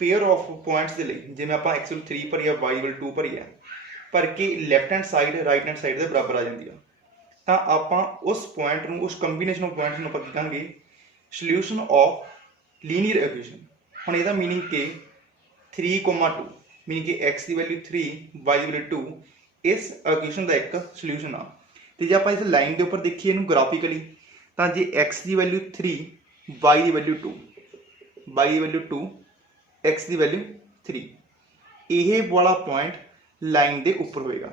ਪੇਅਰ ਆਫ ਪੁਆਇੰਟਸ ਦੇ ਲਈ ਜਿਵੇਂ ਆਪਾਂ x 3 ਭਰੀ ਆ y 2 ਭਰੀ ਆ ਭਰ ਕੇ left hand side right hand side ਦੇ ਬਰਾਬਰ ਆ ਜਾਂਦੀ ਆ ਤਾਂ ਆਪਾਂ ਉਸ ਪੁਆਇੰਟ ਨੂੰ ਉਸ ਕੰਬੀਨੇਸ਼ਨ ਆਫ ਪੁਆਇੰਟਸ ਨੂੰ ਆਪਾਂ ਕਹਾਂਗੇ ਸੋਲੂਸ਼ਨ ਆਫ ਲੀਨੀਅਰ ਇਕੁਏਸ਼ਨ। ਹੁਣ ਇਹਦਾ ਮੀਨਿੰਗ ਕਿ 3,2 ਮੀਨਿੰਗ ਕਿ x ਦੀ ਵੈਲਿਊ 3 y ਦੀ ਵੈਲਿਊ 2 ਇਸ ਇਕੁਏਸ਼ਨ ਦਾ ਇੱਕ ਸੋਲੂਸ਼ਨ ਆ। ਤੇ ਜੇ ਆਪਾਂ ਇਸ ਲਾਈਨ ਦੇ ਉੱਪਰ ਦੇਖੀਏ ਇਹਨੂੰ ਗ੍ਰਾਫਿਕਲੀ ਤਾਂ ਜੇ x ਦੀ ਵੈਲਿਊ 3 y ਦੀ ਵੈਲਿਊ 2 y ਦੀ ਵੈਲਿਊ 2 x ਦੀ ਵੈਲਿਊ 3 ਇਹ ਵਾਲਾ ਪੁਆਇੰਟ ਲਾਈਨ ਦੇ ਉੱਪਰ ਹੋਏਗਾ।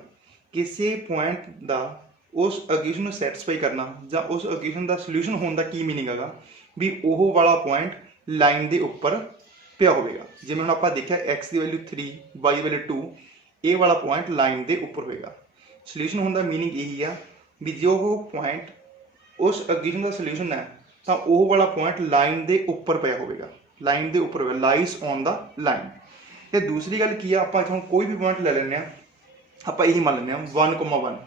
ਕਿਸੇ ਪੁਆਇੰਟ ਦਾ ਉਸ ਇਕੁਏਸ਼ਨ ਨੂੰ ਸੈਟੀਸਫਾਈ ਕਰਨਾ ਜਾਂ ਉਸ ਇਕੁਏਸ਼ਨ ਦਾ ਸੋਲੂਸ਼ਨ ਹੋਣ ਦਾ ਕੀ ਮੀਨਿੰਗ ਹੈਗਾ ਵੀ ਉਹ ਵਾਲਾ ਪੁਆਇੰਟ ਲਾਈਨ ਦੇ ਉੱਪਰ ਪਿਆ ਹੋਵੇਗਾ। ਜਿਵੇਂ ਹੁਣ ਆਪਾਂ ਦੇਖਿਆ x ਦੀ ਵੈਲਿਊ 3 y ਦੀ ਵੈਲਿਊ 2 ਇਹ ਵਾਲਾ ਪੁਆਇੰਟ ਲਾਈਨ ਦੇ ਉੱਪਰ ਹੋਏਗਾ। ਸੋਲੂਸ਼ਨ ਹੋਣ ਦਾ ਮੀਨਿੰਗ ਇਹੀ ਆ ਵੀ ਜੋ ਉਹ ਪੁਆਇੰਟ ਉਸ ਇਕੁਏਸ਼ਨ ਦਾ ਸੋਲੂਸ਼ਨ ਹੈ ਤਾਂ ਉਹ ਵਾਲਾ ਪੁਆਇੰਟ ਲਾਈਨ ਦੇ ਉੱਪਰ ਪਿਆ ਹੋਵੇਗਾ ਲਾਈਨ ਦੇ ਉੱਪਰ ਹੋਵੇਗਾ ਲਾਈਜ਼ ਔਨ ਦਾ ਲਾਈਨ। ਤੇ ਦੂਸਰੀ ਗੱਲ ਕੀ ਆ ਆਪਾਂ ਇੱਥੋਂ ਕੋਈ ਵੀ ਪੁਆਇੰਟ ਲੈ ਲੈਂਦੇ ਹਾਂ ਆਪਾਂ ਇਹੀ ਮੰਨ ਲੈਂਦੇ ਹਾਂ 1,1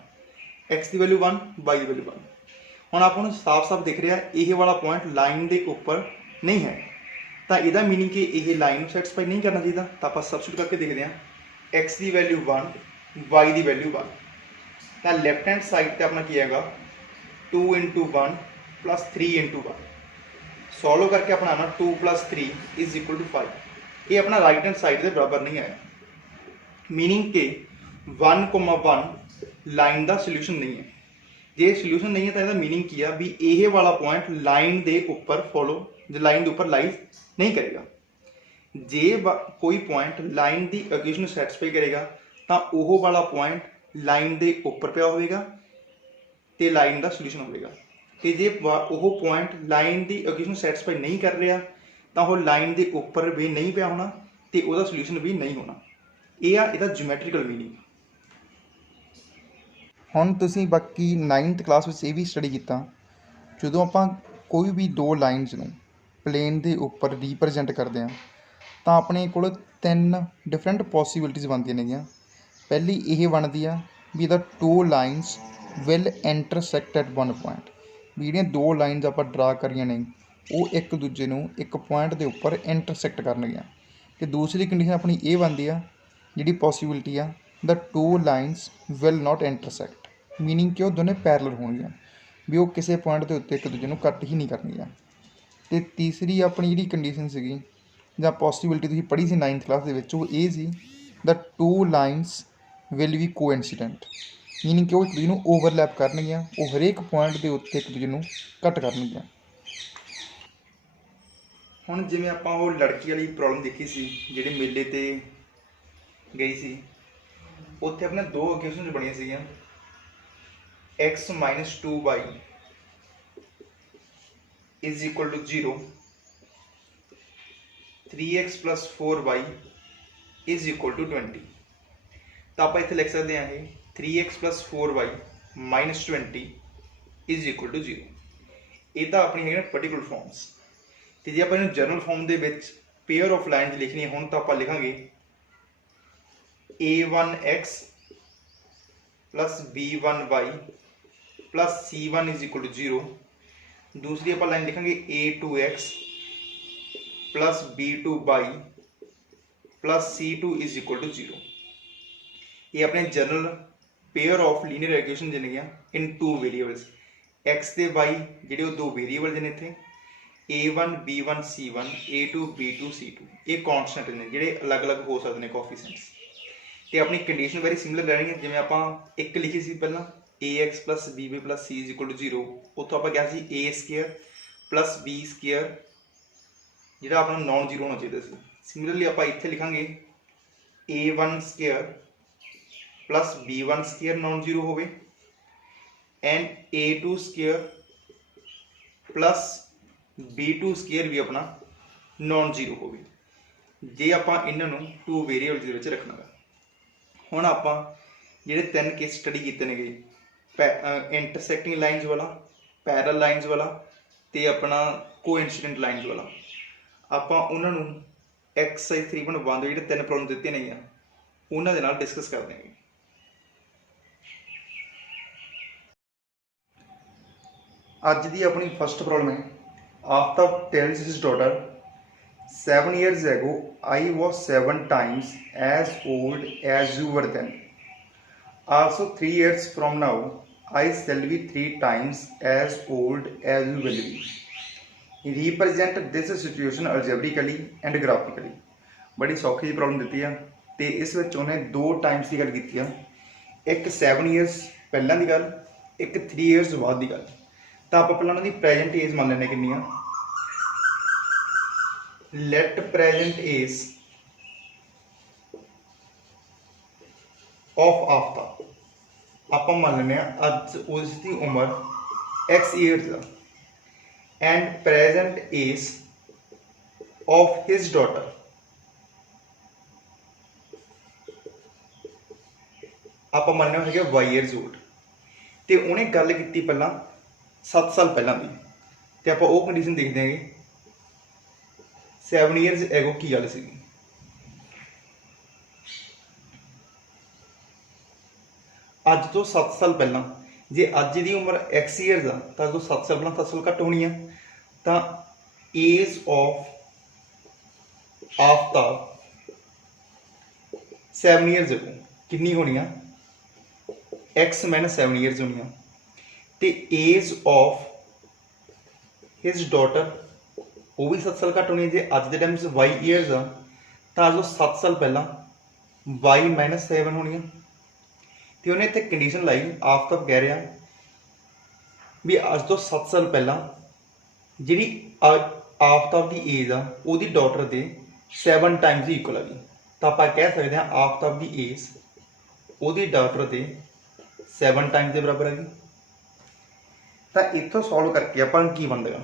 x ਦੀ ਵੈਲਿਊ 1 y ਦੀ ਵੈਲਿਊ 1। ਹੁਣ ਆਪਾਂ ਨੂੰ ਸਾਫ਼-ਸਾਫ਼ ਦਿਖ ਰਿਹਾ ਇਹ ਵਾਲਾ ਪੁਆਇੰਟ ਲਾਈਨ ਦੇ ਉੱਪਰ ਨਹੀਂ ਹੈ ਤਾਂ ਇਹਦਾ ਮੀਨਿੰਗ ਕਿ ਇਹ ਲਾਈਨ ਨੂੰ ਸੈਟੀਸਫਾਈ ਨਹੀਂ ਕਰਨਾ ਚਾਹੀਦਾ। ਤਾਂ ਆਪਾਂ ਸਬਸਟੀਟਿਊਟ ਕਰਕੇ ਦੇਖਦੇ ਹਾਂ x ਦੀ ਵੈਲਿਊ 1 y ਦੀ ਵੈਲਿਊ 1 ਤਾਂ ਲੈਫਟ ਹੈਂਡ ਸਾਈਡ ਤੇ ਆਪਣਾ ਕੀ ਹੈਗਾ 2 × 1 + 3 × 1 ਸੋਲਵ ਕਰਕੇ ਆਪਣਾ ਆਉਣਾ 2 + 3 = 5। ਇਹ ਆਪਣਾ ਰਾਈਟ ਹੈਂਡ ਸਾਈਡ ਦੇ ਬਰਾਬਰ ਨਹੀਂ ਆਇਆ ਮੀਨਿੰਗ ਕਿ 1,1 ਲਾਈਨ ਦਾ ਸੋਲੂਸ਼ਨ ਨਹੀਂ ਹੈ। ਜੇ ਸੋਲੂਸ਼ਨ ਨਹੀਂ ਹੈ ਤਾਂ ਇਹਦਾ ਮੀਨਿੰਗ ਕੀ ਆ ਵੀ ਇਹ ਵਾਲਾ ਪੁਆਇੰਟ ਲਾਈਨ ਦੇ ਉੱਪਰ ਜੇ ਲਾਈਨ ਦੇ ਉੱਪਰ ਲਾਈਜ਼ ਨਹੀਂ ਕਰੇਗਾ। ਜੇ ਕੋਈ ਪੁਆਇੰਟ ਲਾਈਨ ਦੀ ਇਕੁਏਸ਼ਨ ਨੂੰ ਸੈਟੀਸਫਾਈ ਕਰੇਗਾ ਤਾਂ ਉਹ ਵਾਲਾ ਪੁਆਇੰਟ ਲਾਈਨ ਦੇ ਉੱਪਰ ਪਿਆ ਹੋਵੇਗਾ ਤੇ ਲਾਈਨ ਦਾ ਸੋਲੂਸ਼ਨ ਹੋਵੇਗਾ। ਤੇ ਜੇ ਉਹ ਪੁਆਇੰਟ ਲਾਈਨ ਦੀ ਇਕੁਏਸ਼ਨ ਨੂੰ ਸੈਟੀਸਫਾਈ ਨਹੀਂ ਕਰ ਰਿਹਾ ਤਾਂ ਉਹ ਲਾਈਨ ਦੇ ਉੱਪਰ ਵੀ ਨਹੀਂ ਪਿਆ ਹੋਣਾ ਤੇ ਉਹਦਾ ਸੋਲੂਸ਼ਨ ਵੀ ਨਹੀਂ ਹੋਣਾ। ਇਹ ਆ ਇਹਦਾ ਜਿਓਮੈਟ੍ਰੀਕਲ ਮੀਨਿੰਗ। ਹੁਣ ਤੁਸੀਂ ਬਾਕੀ 9th ਕਲਾਸ ਵਿੱਚ ਇਹ ਵੀ ਸਟੱਡੀ ਕੀਤਾ ਜਦੋਂ ਆਪਾਂ ਕੋਈ ਵੀ ਦੋ ਲਾਈਨਸ ਨੂੰ ਪਲੇਨ ਦੇ ਉੱਪਰ ਰੀਪ੍ਰਜੈਂਟ ਕਰਦੇ ਹਾਂ ਤਾਂ ਆਪਣੇ ਕੋਲ 3 ਡਿਫਰੈਂਟ ਪੋਸੀਬਿਲਿਟੀਜ਼ ਬਣਦੀਆਂ ਨੇਗੀਆਂ। ਪਹਿਲੀ ਇਹ ਬਣਦੀ ਆ ਵੀ ਇਹਦਾ 2 lines will intersect at 1 point ਵੀ ਜਿਹੜੀਆਂ 2 ਲਾਈਨਸ ਆਪਾਂ ਡਰਾ ਕਰੀਆਂ ਨੇ ਉਹ ਇੱਕ ਦੂਜੇ ਨੂੰ ਇੱਕ ਪੁਆਇੰਟ ਦੇ ਉੱਪਰ ਇੰਟਰਸੈਕਟ ਕਰਨਗੀਆਂ। ਤੇ ਦੂਸਰੀ ਕੰਡੀਸ਼ਨ ਆਪਣੀ ਇਹ ਬਣਦੀ ਆ ਜਿਹੜੀ ਪੋਸੀਬਿਲਿਟੀ ਆ ਦ 2 lines will not intersect meaning ਕਿ ਉਹ ਦੋਨੇ ਪੈਰਲਲ ਹੋਣਗੀਆਂ ਵੀ ਉਹ ਕਿਸੇ ਪੁਆਇੰਟ ਦੇ ਉੱਤੇ ਇੱਕ ਦੂਜੇ ਨੂੰ ਕੱਟ ਹੀ ਨਹੀਂ ਕਰਨਗੀਆਂ। ਤੇ ਤੀਸਰੀ ਆਪਣੀ ਜਿਹੜੀ ਕੰਡੀਸ਼ਨ ਸੀਗੀ ਜਾਂ ਪੋਸੀਬਿਲਿਟੀ ਤੁਸੀਂ ਪੜ੍ਹੀ ਸੀ 9th ਕਲਾਸ ਦੇ ਵਿੱਚ ਉਹ ਇਹ ਸੀ ਦ 2 ਲਾਈਨਸ ਵਿਲ ਵੀ ਕੋਇਨਸੀਡੈਂਟ ਮੀਨਿੰਗ ਕਿ ਉਹ ਇੱਕ ਦੂਜੇ ਨੂੰ ਓਵਰਲੈਪ ਕਰਨਗੀਆਂ ਉਹ ਹਰੇਕ ਪੁਆਇੰਟ ਦੇ ਉੱਤੇ ਇੱਕ ਦੂਜੇ ਨੂੰ ਕੱਟ ਕਰਨਗੀਆਂ। ਹੁਣ ਜਿਵੇਂ ਆਪਾਂ ਉਹ ਲੜਕੀ ਵਾਲੀ ਪ੍ਰੋਬਲਮ ਦੇਖੀ ਸੀ ਜਿਹੜੇ ਮੇਲੇ ਤੇ ਗਈ ਸੀ ਉੱਥੇ ਆਪਣੇ 2 ਇਕੁਏਸ਼ਨਸ ਬਣੀਆਂ ਸੀਗੀਆਂ x - 2y = 0 3x + 4y = 20। ਤਾਂ ਆਪਾਂ ਇੱਥੇ ਲਿਖ ਸਕਦੇ ਹਾਂ ਇਹ 3x + 4y - 20 = 0। ਇਹ ਤਾਂ ਆਪਣੀ ਹੈਗੀ ਪਾਰਟੀਕੂਲਰ ਫਾਰਮਸ। ਤੇ ਜੇ ਆਪਾਂ ਇਹਨੂੰ ਜਨਰਲ ਫਾਰਮ ਦੇ ਵਿੱਚ ਪੇਅਰ ਆਫ ਲਾਈਨਸ ਲਿਖਣੀ ਹੁਣ ਤਾਂ ਆਪਾਂ ਲਿਖਾਂਗੇ a1x + b1y + c1 = 0। दूसरी आप लाइन लिखेंगे a2x + b2y + c2 = 0। ये अपने general pair of linear equation जिन्हें इन टू वेरीएबल्स एक्स ते वाई ਜਿਹੜੇ ਉਹ ਦੋ ਵੇਰੀਏਬਲ ਨੇ ਇੱਥੇ a1 b1 c1 a2 b2 c2 ਇਹ ਕਨਸਟੈਂਟ ਨੇ ਜਿਹੜੇ ਅਲੱਗ-ਅਲੱਗ ਹੋ ਸਕਦੇ ਨੇ ਕੋਐਫੀਸ਼ੀਐਂਟਸ ਤੇ ਆਪਣੀ ਕੰਡੀਸ਼ਨ ਵੈਰੀ ਸਿਮਿਲਰ ਰਹਿਣੀ ਹੈ ਜਿਵੇਂ ਆਪਾਂ ਇੱਕ ਲਿਖੀ ਸੀ ਪਹਿਲਾਂ ax bb c 0 ਉੱਥੋਂ ਆਪਾਂ ਕਿਹਾ ਸੀ a ਸਕੁਅਰ b ਸਕੁਅਰ ਜਿਹੜਾ ਆਪਣਾ ਨॉन ਜ਼ੀਰੋ ਹੋਣਾ ਚਾਹੀਦਾ ਸੀ ਸਿਮਿਲਰਲੀ ਆਪਾਂ ਇੱਥੇ ਲਿਖਾਂਗੇ a1 square b1 square non zero ਹੋਵੇ and a2 square plus b2 square भी अपना नॉन जीरो हो जे ਆਪਾਂ ਇਹਨਾਂ ਨੂੰ टू वेरीएबल्स ਦੇ ਵਿੱਚ ਰੱਖਣਾ ਹੈ ਹੁਣ ਆਪਾਂ ਜਿਹੜੇ ਤਿੰਨ ਕੇਸ ਸਟੱਡੀ ਕੀਤੇ ਨੇਗੇ ਇੰਟਰਸੈਕਟਿੰਗ ਲਾਈਨਸ ਵਾਲਾ ਪੈਰਲਲ ਲਾਈਨਸ ਵਾਲਾ ਤੇ ਆਪਣਾ ਕੋਇਨਸੀਡੈਂਟ ਲਾਈਨਸ ਵਾਲਾ ਆਪਾਂ ਉਹਨਾਂ ਨੂੰ ਐਕਸਰਸਾਈਜ਼ 3.1 ਦੇ ਜਿਹੜੇ ਤਿੰਨ ਪ੍ਰੋਬਲਮ ਦਿੱਤੇ ਨੇਗੇ ਉਹਨਾਂ ਦੇ ਨਾਲ ਡਿਸਕਸ ਕਰਦੇ ਹਾਂ ਅੱਜ ਦੀ ਆਪਣੀ ਫਸਟ ਪ੍ਰੋਬਲਮ ਹੈ Aftab tells his daughter 7 years ago I was 7 times as old as you were then. Also 3 years from now I shall be 3 times as old as you will be. Represent this situation algebraically and graphically. बड़ी सौखी जी problem दी है तो इस उन्हें दो times की गल की एक 7 years पहलों की गल एक 3 years बाद की गल तो आप पहले उन्होंने प्रेजेंट एज मान लेने कितनी let present age of Aftab आप मान लेने अज उसकी उम्र x years and present age of his daughter आप मान लें y ईयर्स ओल्ड तो उन्हें गल की पहला 7 साल पहला की तो आप वो कंडीशन देखते हैं 7 ईयर्स एगो की गल सी अज तो 7 साल पहला जे अज की उम्र x ईयर्स आ तो अज तो 7 साल पहला 7 साल घट होनी है तो as of Aftab 7 years ago कितनी होनी है x माइनस 7 ईयर्स होनी है तो एज ऑफ हिज डॉटर वो भी 7 साल घट होनी है जो अज के टाइम y ईयर्स आ तो अज 7 साल पहला y माइनस 7 होनी है तो उन्हें इतने कंडीशन लाई आफ्ताब कह रहा भी अज तो 7 साल पहला जी आफ्ताब की एज आ वो डॉटर के 7 टाइम्स ही इक्वल आ गई तो आप कह सकते हैं आफ्ताब की एज वो डॉटर के 7 टाइम्स के बराबर आ गई तो इतों सॉल्व करके अपन की बनता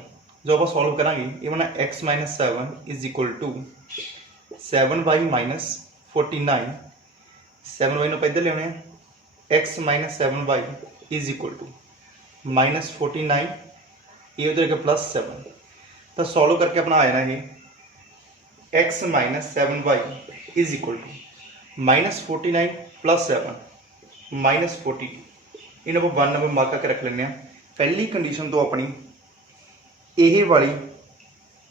जो आप सॉल्व करा ये बनना x minus 7 is equal to 7y minus 49 7y को इधर लिया x minus 7y is equal to minus 49 ये उधर प्लस 7 तो सॉल्व करके अपना आया ना ये x minus 7y is equal to minus 49 plus 7 minus 42 इन्हें आप 1 नंबर मार्क करके रख लें पहली कंडीशन तो अपनी यही वाली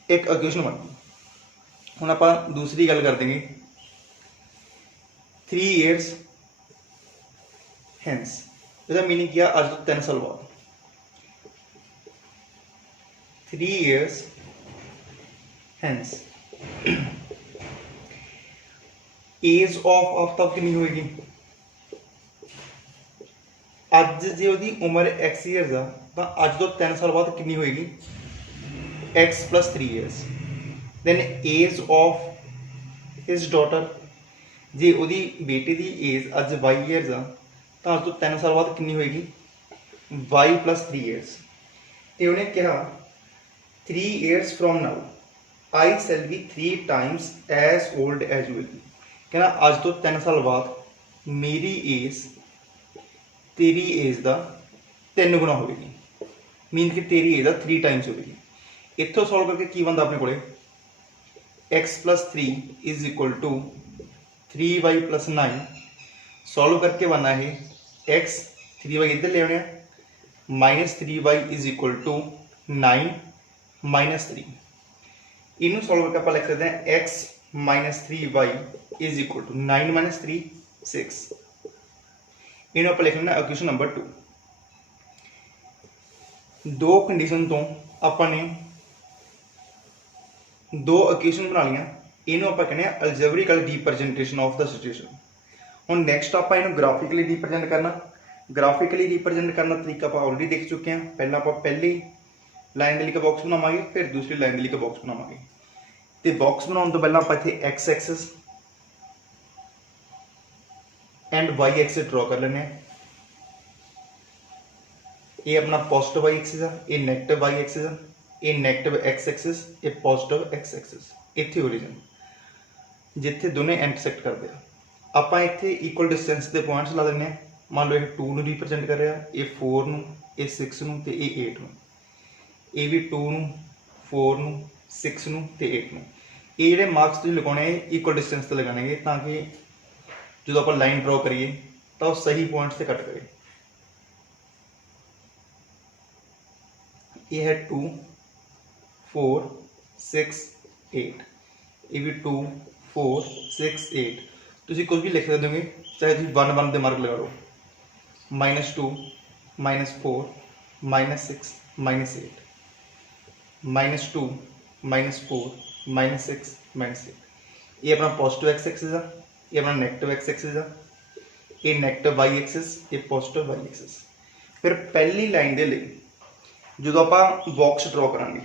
एक इक्वेशन बन गई हम आप दूसरी गल कर देंगे 3 ईयर्स हैंस इसका मीनिंग क्या अज तो 3 साल बाद 3 years hence age of Aftab कितनी होगी अज जो उम्र x ईयर्स आ तो अज तो 3 साल बाद कितनी होएगी x plus 3 years than age of his daughter जे वो बेटे की एज अज y ईयर्स आ तो अज तो 3 साल बाद कितनी होएगी y प्लस 3 ईयर्स ये उन्हें कहा 3 years from now I shall be 3 times as old as you will be कहना अज तो 3 साल बाद मेरी एज तेरी एज का 3 गुना होगी मीन कि तेरी एज का 3 टाइम्स होगी इतों सॉल्व करके की बनता अपने को x plus 3 is equal to 3y plus 9 solve करके बनना है x 3y इधर ले आने minus 3y is equal to 9 minus 3 इनू सॉल्व करके आप लिख सकते हैं x minus 3y is equal to 9 minus 3 6 इन्हों आप लिख लेना इक्वेशन नंबर 2। दो कंडीशन तो आपने दो इक्वेशन बना लिया, इन्हों आप कहने अलजेब्रिकल रिप्रजेंटेशन ऑफ द सिचुएशन। हुण नैक्सट आप इन्हों ग्राफिकली रिप्रजेंट करना। ग्राफिकली रिप्रजेंट करना तरीका आप ऑलरेडी देख चुके हैं। पहला आप पहली लाइन के लिए बॉक्स बनावांगे, फिर दूसरी लाइन के लिए बॉक्स बनावांगे। तो बॉक्स बनाने तो पहला आप इत्थे x axis and y axis draw कर लेने। ये अपना पॉजिटिव वाई एक्सिस है, ये नैगेटिव वाई एक्सिस है, ये नैगेटिव एक्स एक्सिस, ये पॉजिटिव एक्स एक्सिस। इत्थे ओरिजिन जिथे दोनों इंटरसैक्ट करते हैं, आप इत्थे इक्वल डिस्टेंस के पॉइंट्स ला देने। मान लो ये 2 ਨੂੰ रिप्रजेंट कर रहा, ये 4 ਨੂੰ, ये 6 ਨੂੰ ਤੇ ਇਹ 8 ਨੂੰ। ये भी 2 ਨੂੰ, 4 ਨੂੰ, 6 ਨੂੰ ਤੇ 8 ਨੂੰ। ये ਜਿਹੜੇ ਮਾਰਕਸ ਤੁਸੀਂ ਲਗਾਉਣੇ इक्वल डिस्टेंस ਤੇ ਲਗਾਣਗੇ ਤਾਂ ਕਿ ਜਦੋਂ ਆਪਾਂ ਲਾਈਨ ਡਰਾ ਕਰੀਏ ਤਾਂ ਉਹ ਸਹੀ ਪੁਆਇੰਟਸ ਤੇ ਕੱਟ ਕਰੇ। ये है 2 4 6 8, ये भी 2 4 6 8। तुम कुछ भी लिख सकते हो, चाहे तुम 1 1 के मार्क लगा लो, -2 -4 -6 -8, -2 -4 -6 -8। ये अपना पॉजिटिव एक्स एक्सिस है, ये अपना नैगेटिव एक्स एक्सिस है, ये नैगेटिव वाई एक्सिस, ये पॉजिटिव वाई एक्सिस। फिर पहली लाइन के लिए जो आप बॉक्स ड्रॉ करांगे,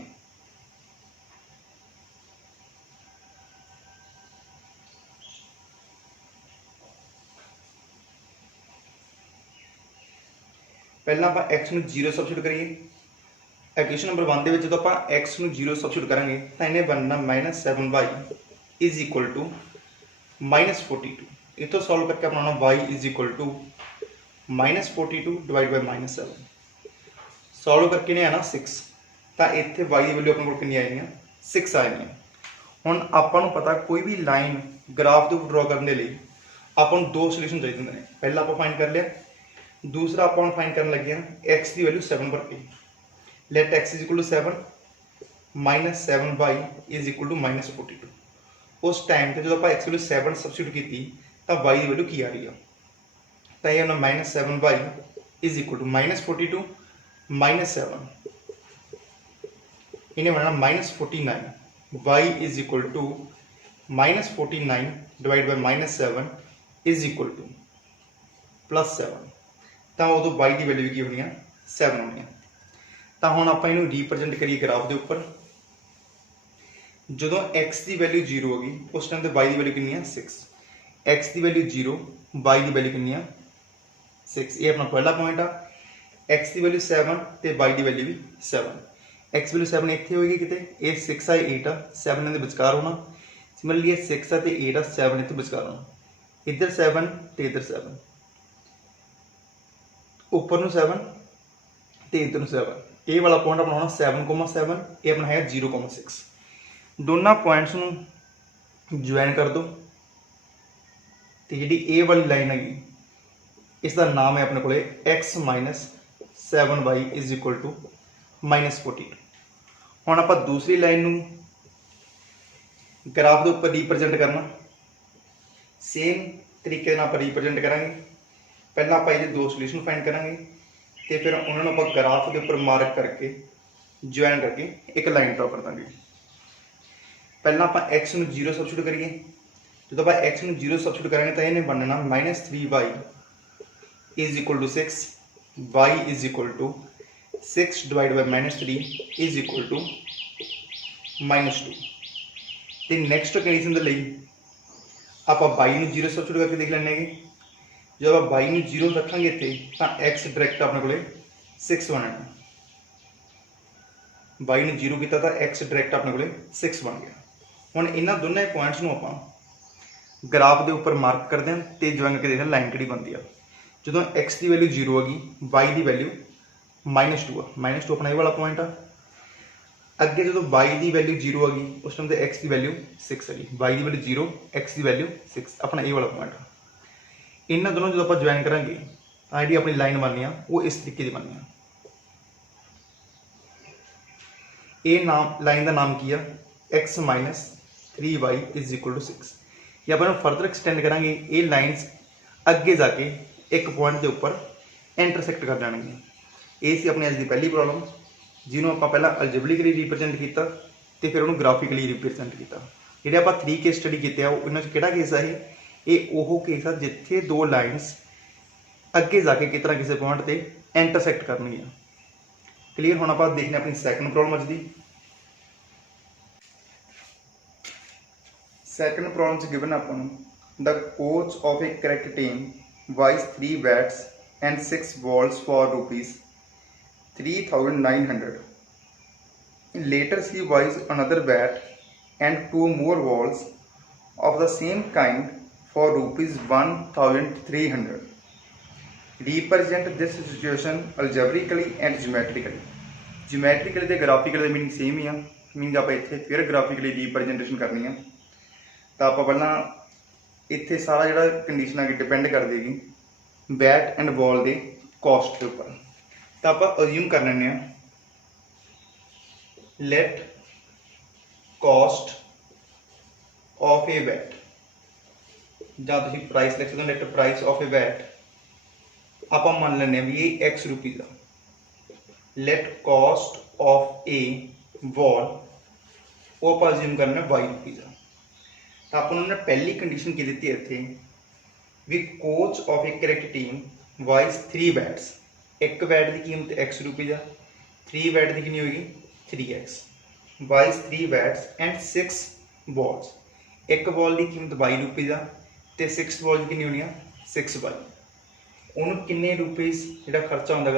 पहला आप एक्स में 0 सबस्टिट्यूट करिए। इक्वेशन नंबर 1 के जो आप एक्स में 0 सबस्टिट्यूट करांगे तो इन्हें बनना -7y इज इक्वल टू -42। इतो सॉल्व करके अपना y is equal to -42 divide by -7। Solve करके इन्हें आना 6, तो इतने y की वैल्यू अपने को कितनी आएगी 6 आएगी। हुण आपां नूं पता कोई भी लाइन ग्राफ के ड्रॉ करने के लिए आपां नूं दो सोल्यूशन चाहिए होंदे ने। पहला आप फाइंड कर लिया, दूसरा आप फाइंड करने लगे हैं एक्स की वैल्यू 7 पर के। Let x is equal to 7 -7y is equal to -42। उस टाइम पर जो आप एक्स वैल्यू 7 सबस्टिट्यूट की तो y की वैल्यू की आ रही है, तो यह होना -7y इज इक्वल टू -42 -7, इन्हें बनना -49। y is equal to -49 divide by -7 is equal to +7। तो उदो y की वैल्यू की होनी है 7 होनी है। तो हुण आपां इहनूं रिप्रजेंट करिए ग्राफ के उपर। जो x की वैल्यू 0 होगी उस टाइम तो y की वैल्यू कितनी है 6। x की वैल्यू 0, y की वैल्यू कितनी है 6। ये अपना पहला पॉइंट आ। x की वैल्यू 7 तो y की वैल्यू भी 7। x वैल्यू 7 इतने होगी कितने, ये 6 है 8 आ, 7 इन्हें विचकार होना। सिमिलरली ये 6 है तो 8 आ, 7 इतने विचकार होना। इधर 7 तो इधर 7, उपर नूं 7 तो इधर नूं 7। ये वाला पॉइंट अपना होना 7,7, ये अपना है 0,6। दोनों पॉइंट्स नूं ज्वाइन कर दो तो जी ए वाली लाइन हैगी इसका नाम है अपने को x -7y is equal to -42। हुण आपां दूसरी लाइन नूं ग्राफ के उपर रिप्रजेंट करना, सेम तरीके नाल आपां रिप्रजेंट करांगे। पहला आपां इहदे दो सोल्यूशन फाइंड करांगे तो फिर उन्होंने आपां ग्राफ के उपर मार्क करके ज्वाइन करके एक लाइन ड्रॉ कर देंगे। पहला आपां एक्स नूं 0 सबस्टिट्यूट करिए। जो आप एक्स में 0 सबस्टिट्यूट करेंगे तो इन्हें बनना -3y is equal to 6, y is equal to 6 divide by -3 is equal to -2। तो नैक्सट कंडीशन के लिए आप y में 0 सबस्टिट्यूट करके देख लेंगे। जब आप y में 0 रखेंगे तो x डायरैक्ट अपने को 6 बनना। y ने 0 किया तो x डायरैक्ट अपने को 6 बन गया। हुण इन्हां दोनों पॉइंट्स नूं आपां ग्राफ के उपर मार्क करते हैं तो ज्वाइन करके देखते लाइन कि बनती है। जो एक्स की वैल्यू 0 होगी, वाई की वैल्यू -2 है, -2 अपना ये वाला पॉइंट आ। अगे जो वाई की वैल्यू 0 होगी उस टाइम तो एक्स की वैल्यू 6 है, वाई की वैल्यू 0, एक्स की वैल्यू 6 अपना ये वाला पॉइंट आ। इन्होंने दोनों जो आप ज्वाइन करांगे तो जी अपनी लाइन बननी है वो इस तरीके की बननी है। ये नाम लाइन का नाम की है x -3y is equal to 6। या अपन फर्दर एक्सटेंड करांगे ये लाइन्स अगे जाके एक पॉइंट के उपर इंटरसैक्ट कर जाएंगे। ये सी अपनी अज की पहली प्रॉब्लम जिन्होंने आप पहला अलजेबरिकली रिप्रजेंट किया तो फिर उन्होंने ग्राफिकली रिप्रजेंट किया। जिहड़े आप 3 केस स्टडी किए उन्होंने किहड़ा केस है ये वो केस है जिथे दो लाइनस अगे जाके किस तरह किसी पॉइंट पर इंटरसैक्ट करनगियां। क्लीयर। हुण आप देखने अपनी सैकेंड प्रॉब्लम अज की। सैकेंड प्रॉब्लम च given upon the coach of A cricket team buys 3 bats and 6 balls for rupees 3,900. Later she buys another bat and 2 more balls of the same kind for rupees 1,300. Represent this situation algebraically and geometrically. Geometrically ਤੇ graphically meaning same ही आ। Meaning आप इत्थे फिर graphically representation करनी है तो आप पहला इत्थे सारा जिहड़ा कंडीशन आगे डिपेंड कर देगी बैट एंड बॉल के कॉस्ट के उपर। तो आप अज्यूम कर लें let cost of a bat या तुम प्राइस लिख सकते हो let price of a bat आप मान लें भी ये X रुपीज़ आ। Let cost of a ball वो आप अज्यूम करना Y रुपीज़ आ। तो आप उन्होंने पहली कंडीशन की दी इतने भी coach of A cricket team wise 3 bats. एक बैट की कीमत X रुपीज़ आ, 3 बैट की कितनी होगी 3X। Wise 3 bats and 6 balls. एक बॉल की कीमत Y रुपीज़ आ तो 6 बॉल की कितनी होनी आ 6Y। उन्होंने किन्ने रुपीज़ जो खर्चा होंगे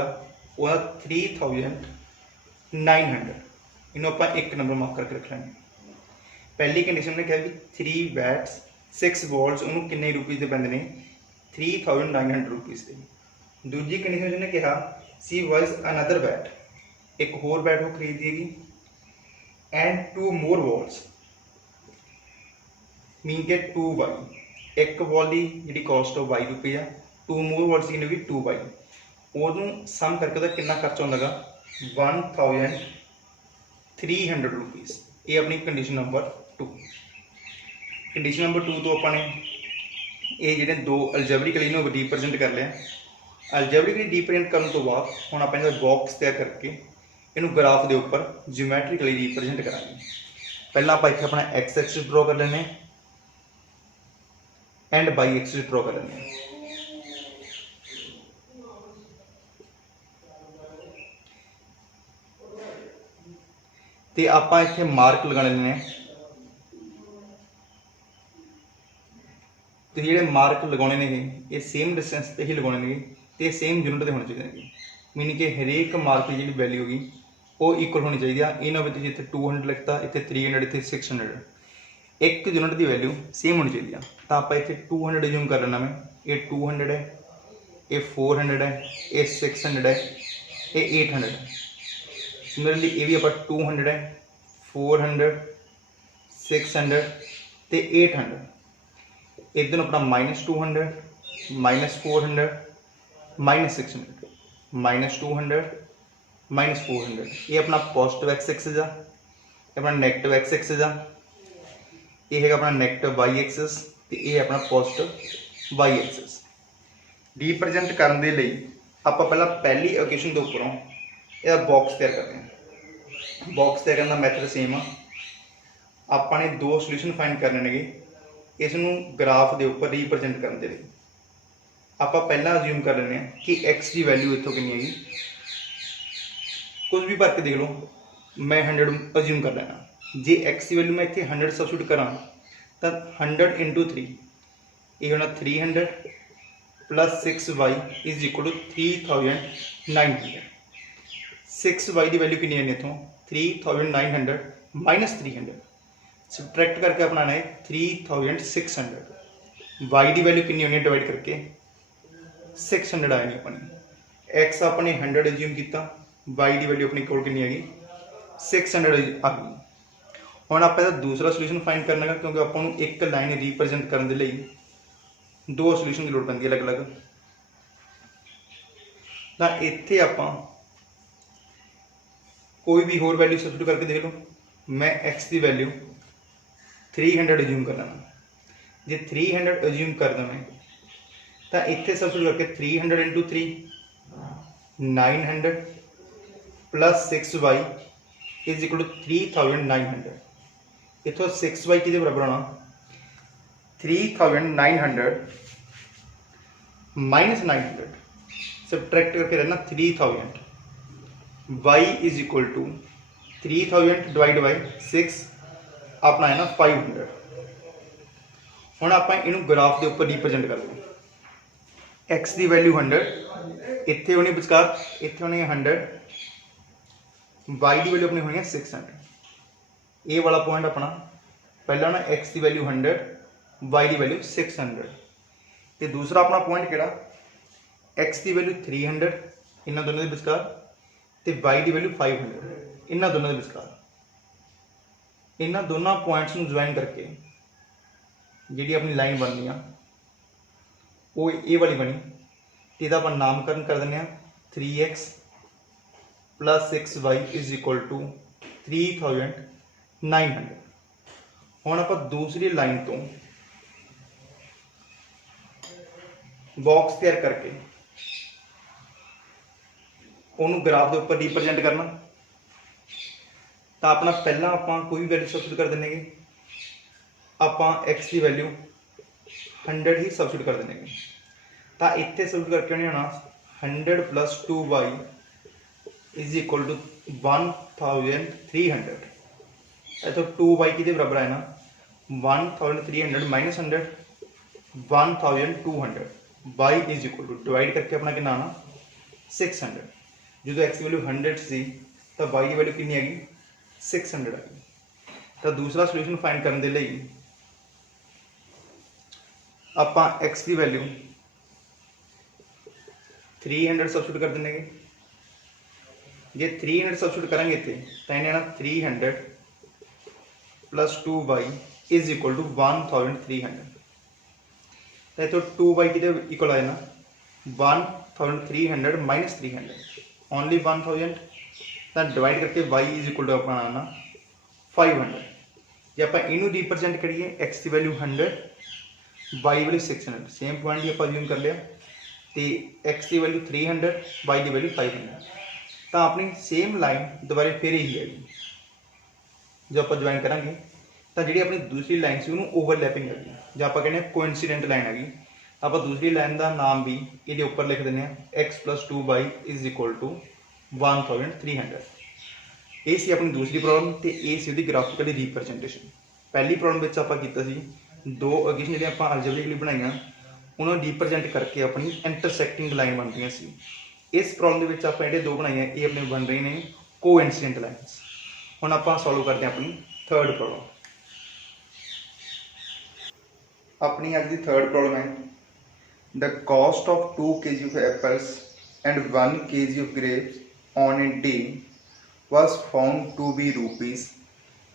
वह 3,900। इन्हों आप एक नंबर मार्क करके रख लेंगे। पहली कंडीशन ने कहा कि 3 बैट्स 6 बॉल्स उन्होंने किन्ने रुपीज़ के पैंदे ने 3,900 रुपीज़ के। दूजी कंडीशन जिन्हें कहा सी वाइज अनदर बैट एक होर बैट वो खरीदेगी एंड 2 मोर बॉल्स मीन के 2Y। एक बॉल की जी कॉस्ट ऑफ Y रुपये आ 2 मोर बॉल्स की होगी 2Y। उन्होंने सम करके वह कितना खर्चा होगा 1,300 रुपीज़। ये अपनी कंडीशन नंबर 2। कंडीशन नंबर 2 तो अपने ये जो दो अलजेब्रिकली इन्होंने रिप्रजेंट कर लिया। अलजेब्रिकली रिप्रजेंट करने तो बाद हम आप बॉक्स तैयार करके इनू ग्राफ के उपर जियोमैट्रिकली रिप्रजेंट करांगे। पहला आप इत्थे अपना X एक्सिस ड्रॉ कर लेने एंड Y एक्सिस ड्रॉ कर लेने। तो आप इत्थे मार्क लगा लेने। तो ये मार्क लगाने ने ये सेम डिस्टेंस पर ही लगाने ने तो सेम यूनिट के होने चाहिए। मीनिंग कि हरेक मार्क की जी वैल्यू होगी वो इक्वल होनी चाहिए। इन्होंने जितने 200 लिखता इतने 300 इतने 600 एक यूनिट की वैल्यू सेम होनी चाहिए। तो आप इतने 200 यूम कर लेना मैं ये 200 है ये 400 है ये 600 है ये 800 है। सिमिलरली ये भी आप 200 है 400 600 तो 800। इधर अपना -200 -400 -600 -200 -400। ये अपना पॉजिटिव X एक्सिस आ अपना नैगेटिव X एक्सिस आ ये है अपना नैगेटिव Y एक्सिस तो ये अपना पॉजिटिव Y एक्सिस। रिप्रजेंट करने के लिए आप पहला पहली इक्वेशन के उपरों यह बॉक्स तैयार करते हैं। बॉक्स तैयार करने का मैथड सेम आ। आपने 2 सोल्यूशन फाइंड करने ने इसनों ग्राफ के उपर रिप्रजेंट करने के लिए आप पहला अज्यूम कर लें कि X की वैल्यू इतों कितनी है कुछ भी भर के देख लो। मैं 100 अज्यूम कर लेना। जे X की वैल्यू मैं इतने 100 सबस्टिट्यूट करा तो 100 × 3 ये होना 300 plus 6Y is equal to 3,900। 6Y की वैल्यू कितनी है इतों 3,900 - 300 सबट्रैक्ट करके अपना है 3,600। Y की वैल्यू कितनी होनी डिवाइड करके 600 आएगी अपनी। X अपने 100 अज्यूम किया Y की वैल्यू अपनी कोल कितनी हैगी 600 आ गई। हम आप दूसरा सोल्यूशन फाइंड करना क्योंकि आपको एक लाइन रिप्रजेंट करने के लिए 2 सोल्यूशन की लोड़ पैंती अलग अलग। तो इत्थे आप कोई भी होर वैल्यू सबस्टिट्यूट करके देख लो। मैं X की वैल्यू 300 अज्यूम कर लेना। जे 300 अज्यूम कर दें तो इतने सबस्टिट्यूट करके 300 into 3 900 plus 6y is equal to 3900। इतों 6y कि बराबर होना 3900 माइनस 900 सबट्रैक्ट करके रहना 3000 y is equal to 3000 divide by 6 अपना है ना 500। हुण आपां इनू ग्राफ के उपर रिप्रजेंट कर दें। एक्स की वैल्यू 100 इत्थे होनी विचकार, इत्थे होनी 100, वाई की वैल्यू अपनी होनी है 600। ये वाला पॉइंट अपना पहला ना एक्स की वैल्यू 100, वाई की वैल्यू 600। तो दूसरा अपना पॉइंट किहड़ा एक्स की वैल्यू 300 इन्हां दोनों के विचकार, तो वाई की वैल्यू 500 इन्हां दोनों के विचकार। इन्हां दोनों पॉइंट्स को ज्वाइन करके जी अपनी लाइन बननी आ वो ये वाली बनी। तो यदा आप नामकरण कर दें 3x plus 6y is equal to 3900। हुण आप दूसरी लाइन तो बॉक्स तैयार करके उन्होंने ग्राफ के उपर रिप्रजेंट करना। तो अपना पहला आप कोई भी वैल्यू सबस्टिट्यूट कर देंगे, आप एक्स की वैल्यू 100 ही सबस्टिट्यूट कर देंगे। तो इतने सबस्टिट्यूट करके उन्हें होना 100 plus 2y is equal to 1300। तो 2y कि बराबर है ना 1300 minus 100 1200 y is equal to divide करके अपना कितना आना 600। जो एक्स की वैल्यू 100 सी तो y की वैल्यू कितनी हैगी 600 आ गई। तो दूसरा सोल्यूशन फाइंड करने के लिए आप एक्स की वैल्यू 300 सबस्टिट्यूट कर देंगे। जे 300 सबस्टिट्यूट करेंगे इतने तो इन्हें आना 300 plus 2y is equal to 1300। तो 2y कि इक्वल आए ना 1300 माइनस 300 ओनली 1000। तो डिवाइड करके y इज इक्वल टू अपना आना 500। जे आप इनू रिप्रजेंट करिए एक्स की value 100 y value 600 same point ही आप अज्यूम कर लिया। तो एक्स की वैल्यू 300 वाई की वैल्यू 500। तो अपनी सेम लाइन दोबारा फिर यही हैगी जो आप ज्वाइन करांगे तो जी अपनी दूसरी लाइन से उन्होंने ओवरलैपिंग हैगी जो आप कहने कोइंसिडेंट लाइन हैगी। आप दूसरी लाइन का नाम भी ये उपर लिख दें x plus 2y is equal to 1300। ये सी अपनी दूसरी प्रॉब्लम तो ये सी ग्राफिकली रिप्रजेंटेशन। पहली प्रॉब्लम में आप किया दो इक्वेशन जो आप अलजेब्रिकली बनाई उन्होंने रिप्रजेंट करके अपनी इंटरसैक्टिंग लाइन बनती सी। इस प्रॉब्लम के आप जो दो बनाई ये अपने बन रही हैं कोइंसिडेंट लाइन्स। हुण आप सॉल्व करते हैं अपनी थर्ड प्रॉब्लम। अपनी अज की थर्ड प्रॉब्लम है the cost of 2 kg of apples and 1 kg of grapes on a day was found to be rupees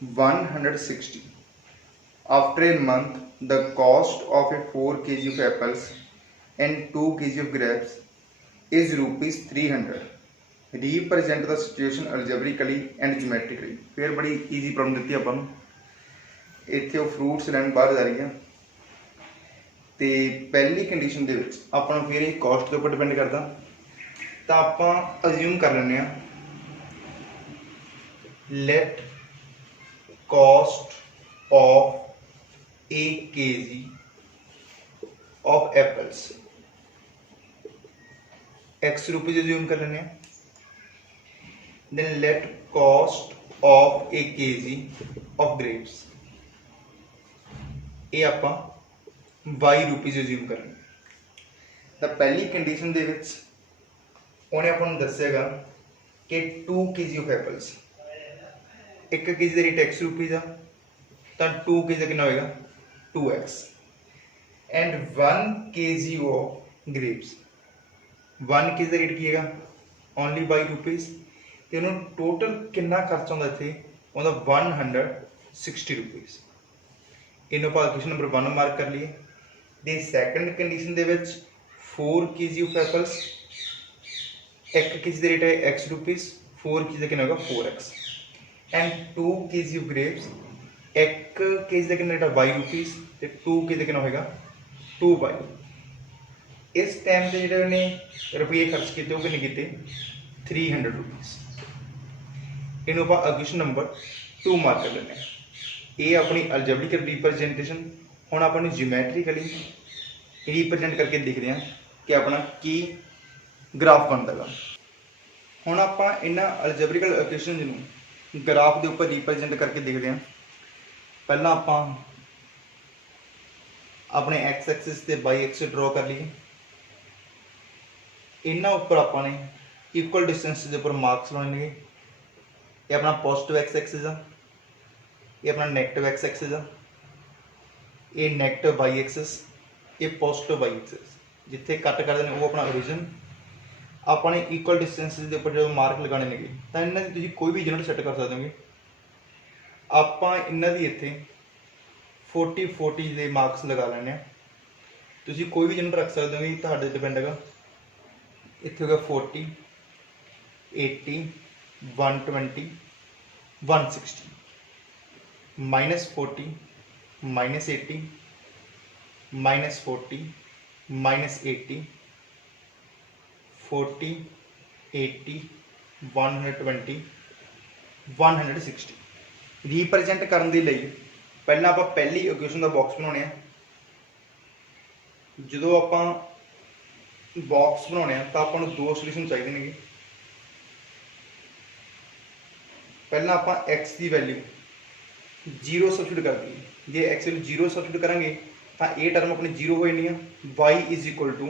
160. After a month, the cost of a 4 kg of apples and 2 kg of grapes is rupees 300. Represent the situation algebraically and geometrically. फिर बड़ी easy problem दी अपन इतने fruits लैन बाहर जा रही है। तो पहली condition के अपन फिर कॉस्ट के उपर डिपेंड करता। तो आप अज्यूम कर लें let cost of a kg of apples x rupees assume कर लें। Then let cost of a kg of grapes ये आप y रुपीज अज्यूम कर लें। तो पहली कंडीशन के उन्हें आपको दसेगा कि 2 kg ऑफ एप्पल्स 1 kg का रेट x रुपीज आ तो 2 kg का कितना होगा 2x and 1 kg of grapes 1 kg का रेट की है ओनली y रुपीज। तो उन्होंने टोटल कितना खर्चा होता इतने उनका 160 रुपीज। इन्हों आप क्वेश्चन नंबर 1 मार्क कर लिए। दी सैकेंड कंडीशन के 4 kg ऑफ एप्पल्स 1 kg का रेट है x रुपीज 4 kg का कितना होगा 4x and 2 kg of grapes 1 kg का कितना रेट है y रुपीज 2 kg का कितना होगा 2y। इस टाइम से जो ने रुपये खर्च किए वो कितने किए 300 रुपीज़। इनू आप इक्वेशन नंबर 2 मार्क कर लें। ये अपनी अलजेब्रिकल रिप्रजेंटेशन। हुण आपां नूं जियोमैट्रिकली रिप्रजेंट करके देखते हैं कि अपना की ग्राफ बनता है। हुण आपां इन्हां अलजेब्रिकल इक्वेशनस नूं ग्राफ के उपर रिप्रजेंट करके देखते हैं। पहला आपां अपने एक्स एक्सिस ते वाई एक्सिस ड्रॉ कर लीए। इन्हां उपर आपां ने इक्वल डिस्टेंस के उपर मार्क्स लाने ने। ये अपना पॉजिटिव एक्स एक्सिस आ, ये अपना नैगेटिव एक्स एक्सिस आ, ये नैगेटिव वाई एक्सिस, ये पॉजिटिव वाई एक्सिस। जिथे कट करते हैं वो अपना ओरिजिन। अपने इक्वल डिस्टेंस के उपर जो मार्क लगाने ने तो इन्हों की कोई भी यूनिट सैट कर सकते हो। आप इन्हों की इतने 40-40 के मार्क्स लगा लेने। तुम कोई भी यूनिट रख सकते हो, तो डिपेंड है। इतने होगा 40, 80, 120, 160, -40, -80, -40, -80, 40, 80, 120, 160। रिप्रजेंट करने के लिए पहला आप पहली इक्वेशन का बॉक्स बनाने। जो आप बॉक्स बनाने तो आपको दो सोल्यूशन चाहिए। पहला आप एक्स की वैल्यू 0 सबस्टिट्यूट कर दी। जे एक्स वैल्यू 0 सबस्टिट्यूट करेंगे तो ये टर्म अपनी 0 हो जानी है। वाई इज इक्वल टू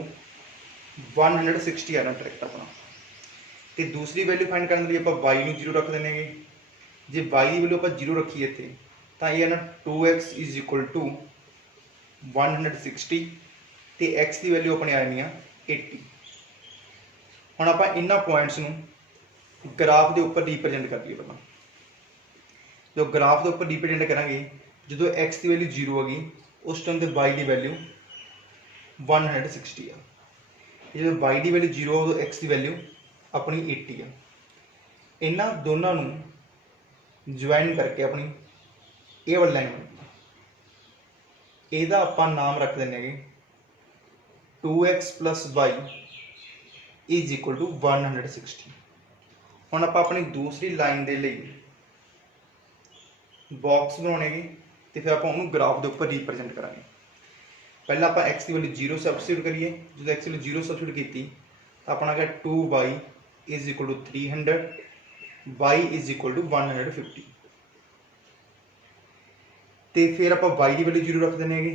160 आना डायरैक्ट अपना। तो दूसरी वैल्यू फाइंड करने लिए आप वाई में 0 रख देंगे। जे वाई की वैल्यू आप 0 रखी इतने तो ये आना 2x इज इक्वल टू 160 तो एक्स की वैल्यू अपनी आ जानी है 80। हुण आप इन्हां पॉइंट्स नूं ग्राफ के उपर रिप्रजेंट कर लिए। पहला जो ग्राफ के उपर रिप्रजेंट करांगे, जो एक्स की वैल्यू 0 होगी उस टाइम पर वाई की वैल्यू 160 है। जो वाई की वैल्यू 0 हो तो एक्स की वैल्यू अपनी 80 है। इन्हां दोनों नूं ज्वाइन करके अपनी ये वाली लाइन बनती। यदा आप नाम रख देंगे 2x + y is equal to 160। हुण आप अपनी दूसरी लाइन के लिए बॉक्स बनाने तो फिर आप ग्राफ के उपर रिप्रजेंट करा। पहला आप एक्स की वैल्यू 0 सबस्टिट्यूट करिए। जो एक्स की वैल्यू 0 सबस्टिट्यूट की तो अपना क्या 2y is equal to 300, y is equal to 150। तो फिर आप वाई की वैल्यू 0 रख देंगे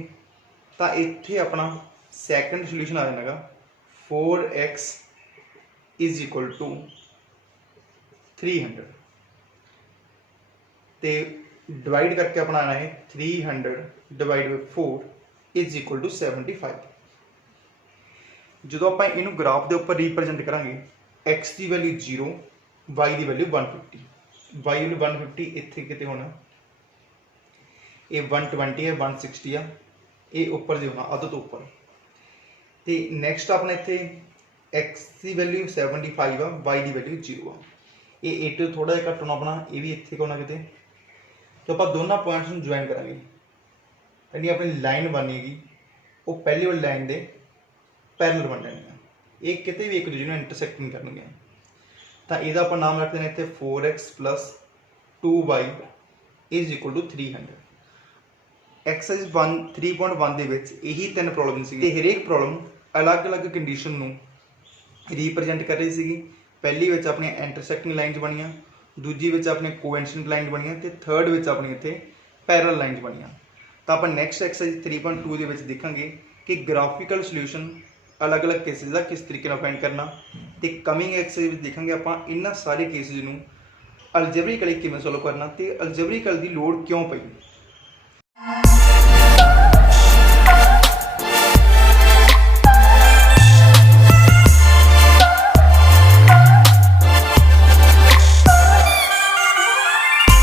तो इत्थे अपना सैकेंड सोल्यूशन आ जाएगा 4x इज इक्वल टू 300। तो डिवाइड करके अपना आना है 300 divide by 4 is equal to 75। जो आप इन ग्राफ के उपर रिप्रजेंट करा एक्स की वैल्यू 0, वाई की वैल्यू 150। वाई वैल्यू 150 इतने कितने होना, ये 120 है, 160 है, ये उपर जो होना अध तो उपर। तो नैक्सट अपने इतने एक्स की वैल्यू 75 आ, वाई की वैल्यू 0 आ। ये 8 तो थोड़ा जिहा घट होना अपना, ये भी इतने होना कितने। तो आप दोनों पॉइंट्स में ज्वाइन करा। जी अपनी लाइन बनेगी वो पहली वाली लाइन के पैरल बन जाएगी। ये कितने भी एक दूसरे में इंटरसैक्ट नहीं करनगे। तो यदा आप नाम रखते हैं इतने 4x + 2y is equal to 300। Exercise 3.1 यही 3 प्रॉब्लम सी। हरेक प्रॉब्लम अलग अलग कंडीशन में रिप्रजेंट कर रही सी। पहली अपनी इंटरसैक्टिंग लाइन्स बनिया, दूजी अपने कोइंसिडेंट लाइन बनिया, तो थर्ड अपनी इतने पैरल लाइन्स बनिया। तो आप नैक्सट एक्सरसाइज 3.2 के देखेंगे कि ग्राफिकल सोल्यूशन अलग अलग केसिस का किस तरीके फाइंड करना। तो कमिंग एक्सरसाइज देखेंगे आप इन सारे केसिस में अलजेब्रिकली किवें सॉल्व करना, तो अलजेब्रिकल की लोड़ क्यों पई।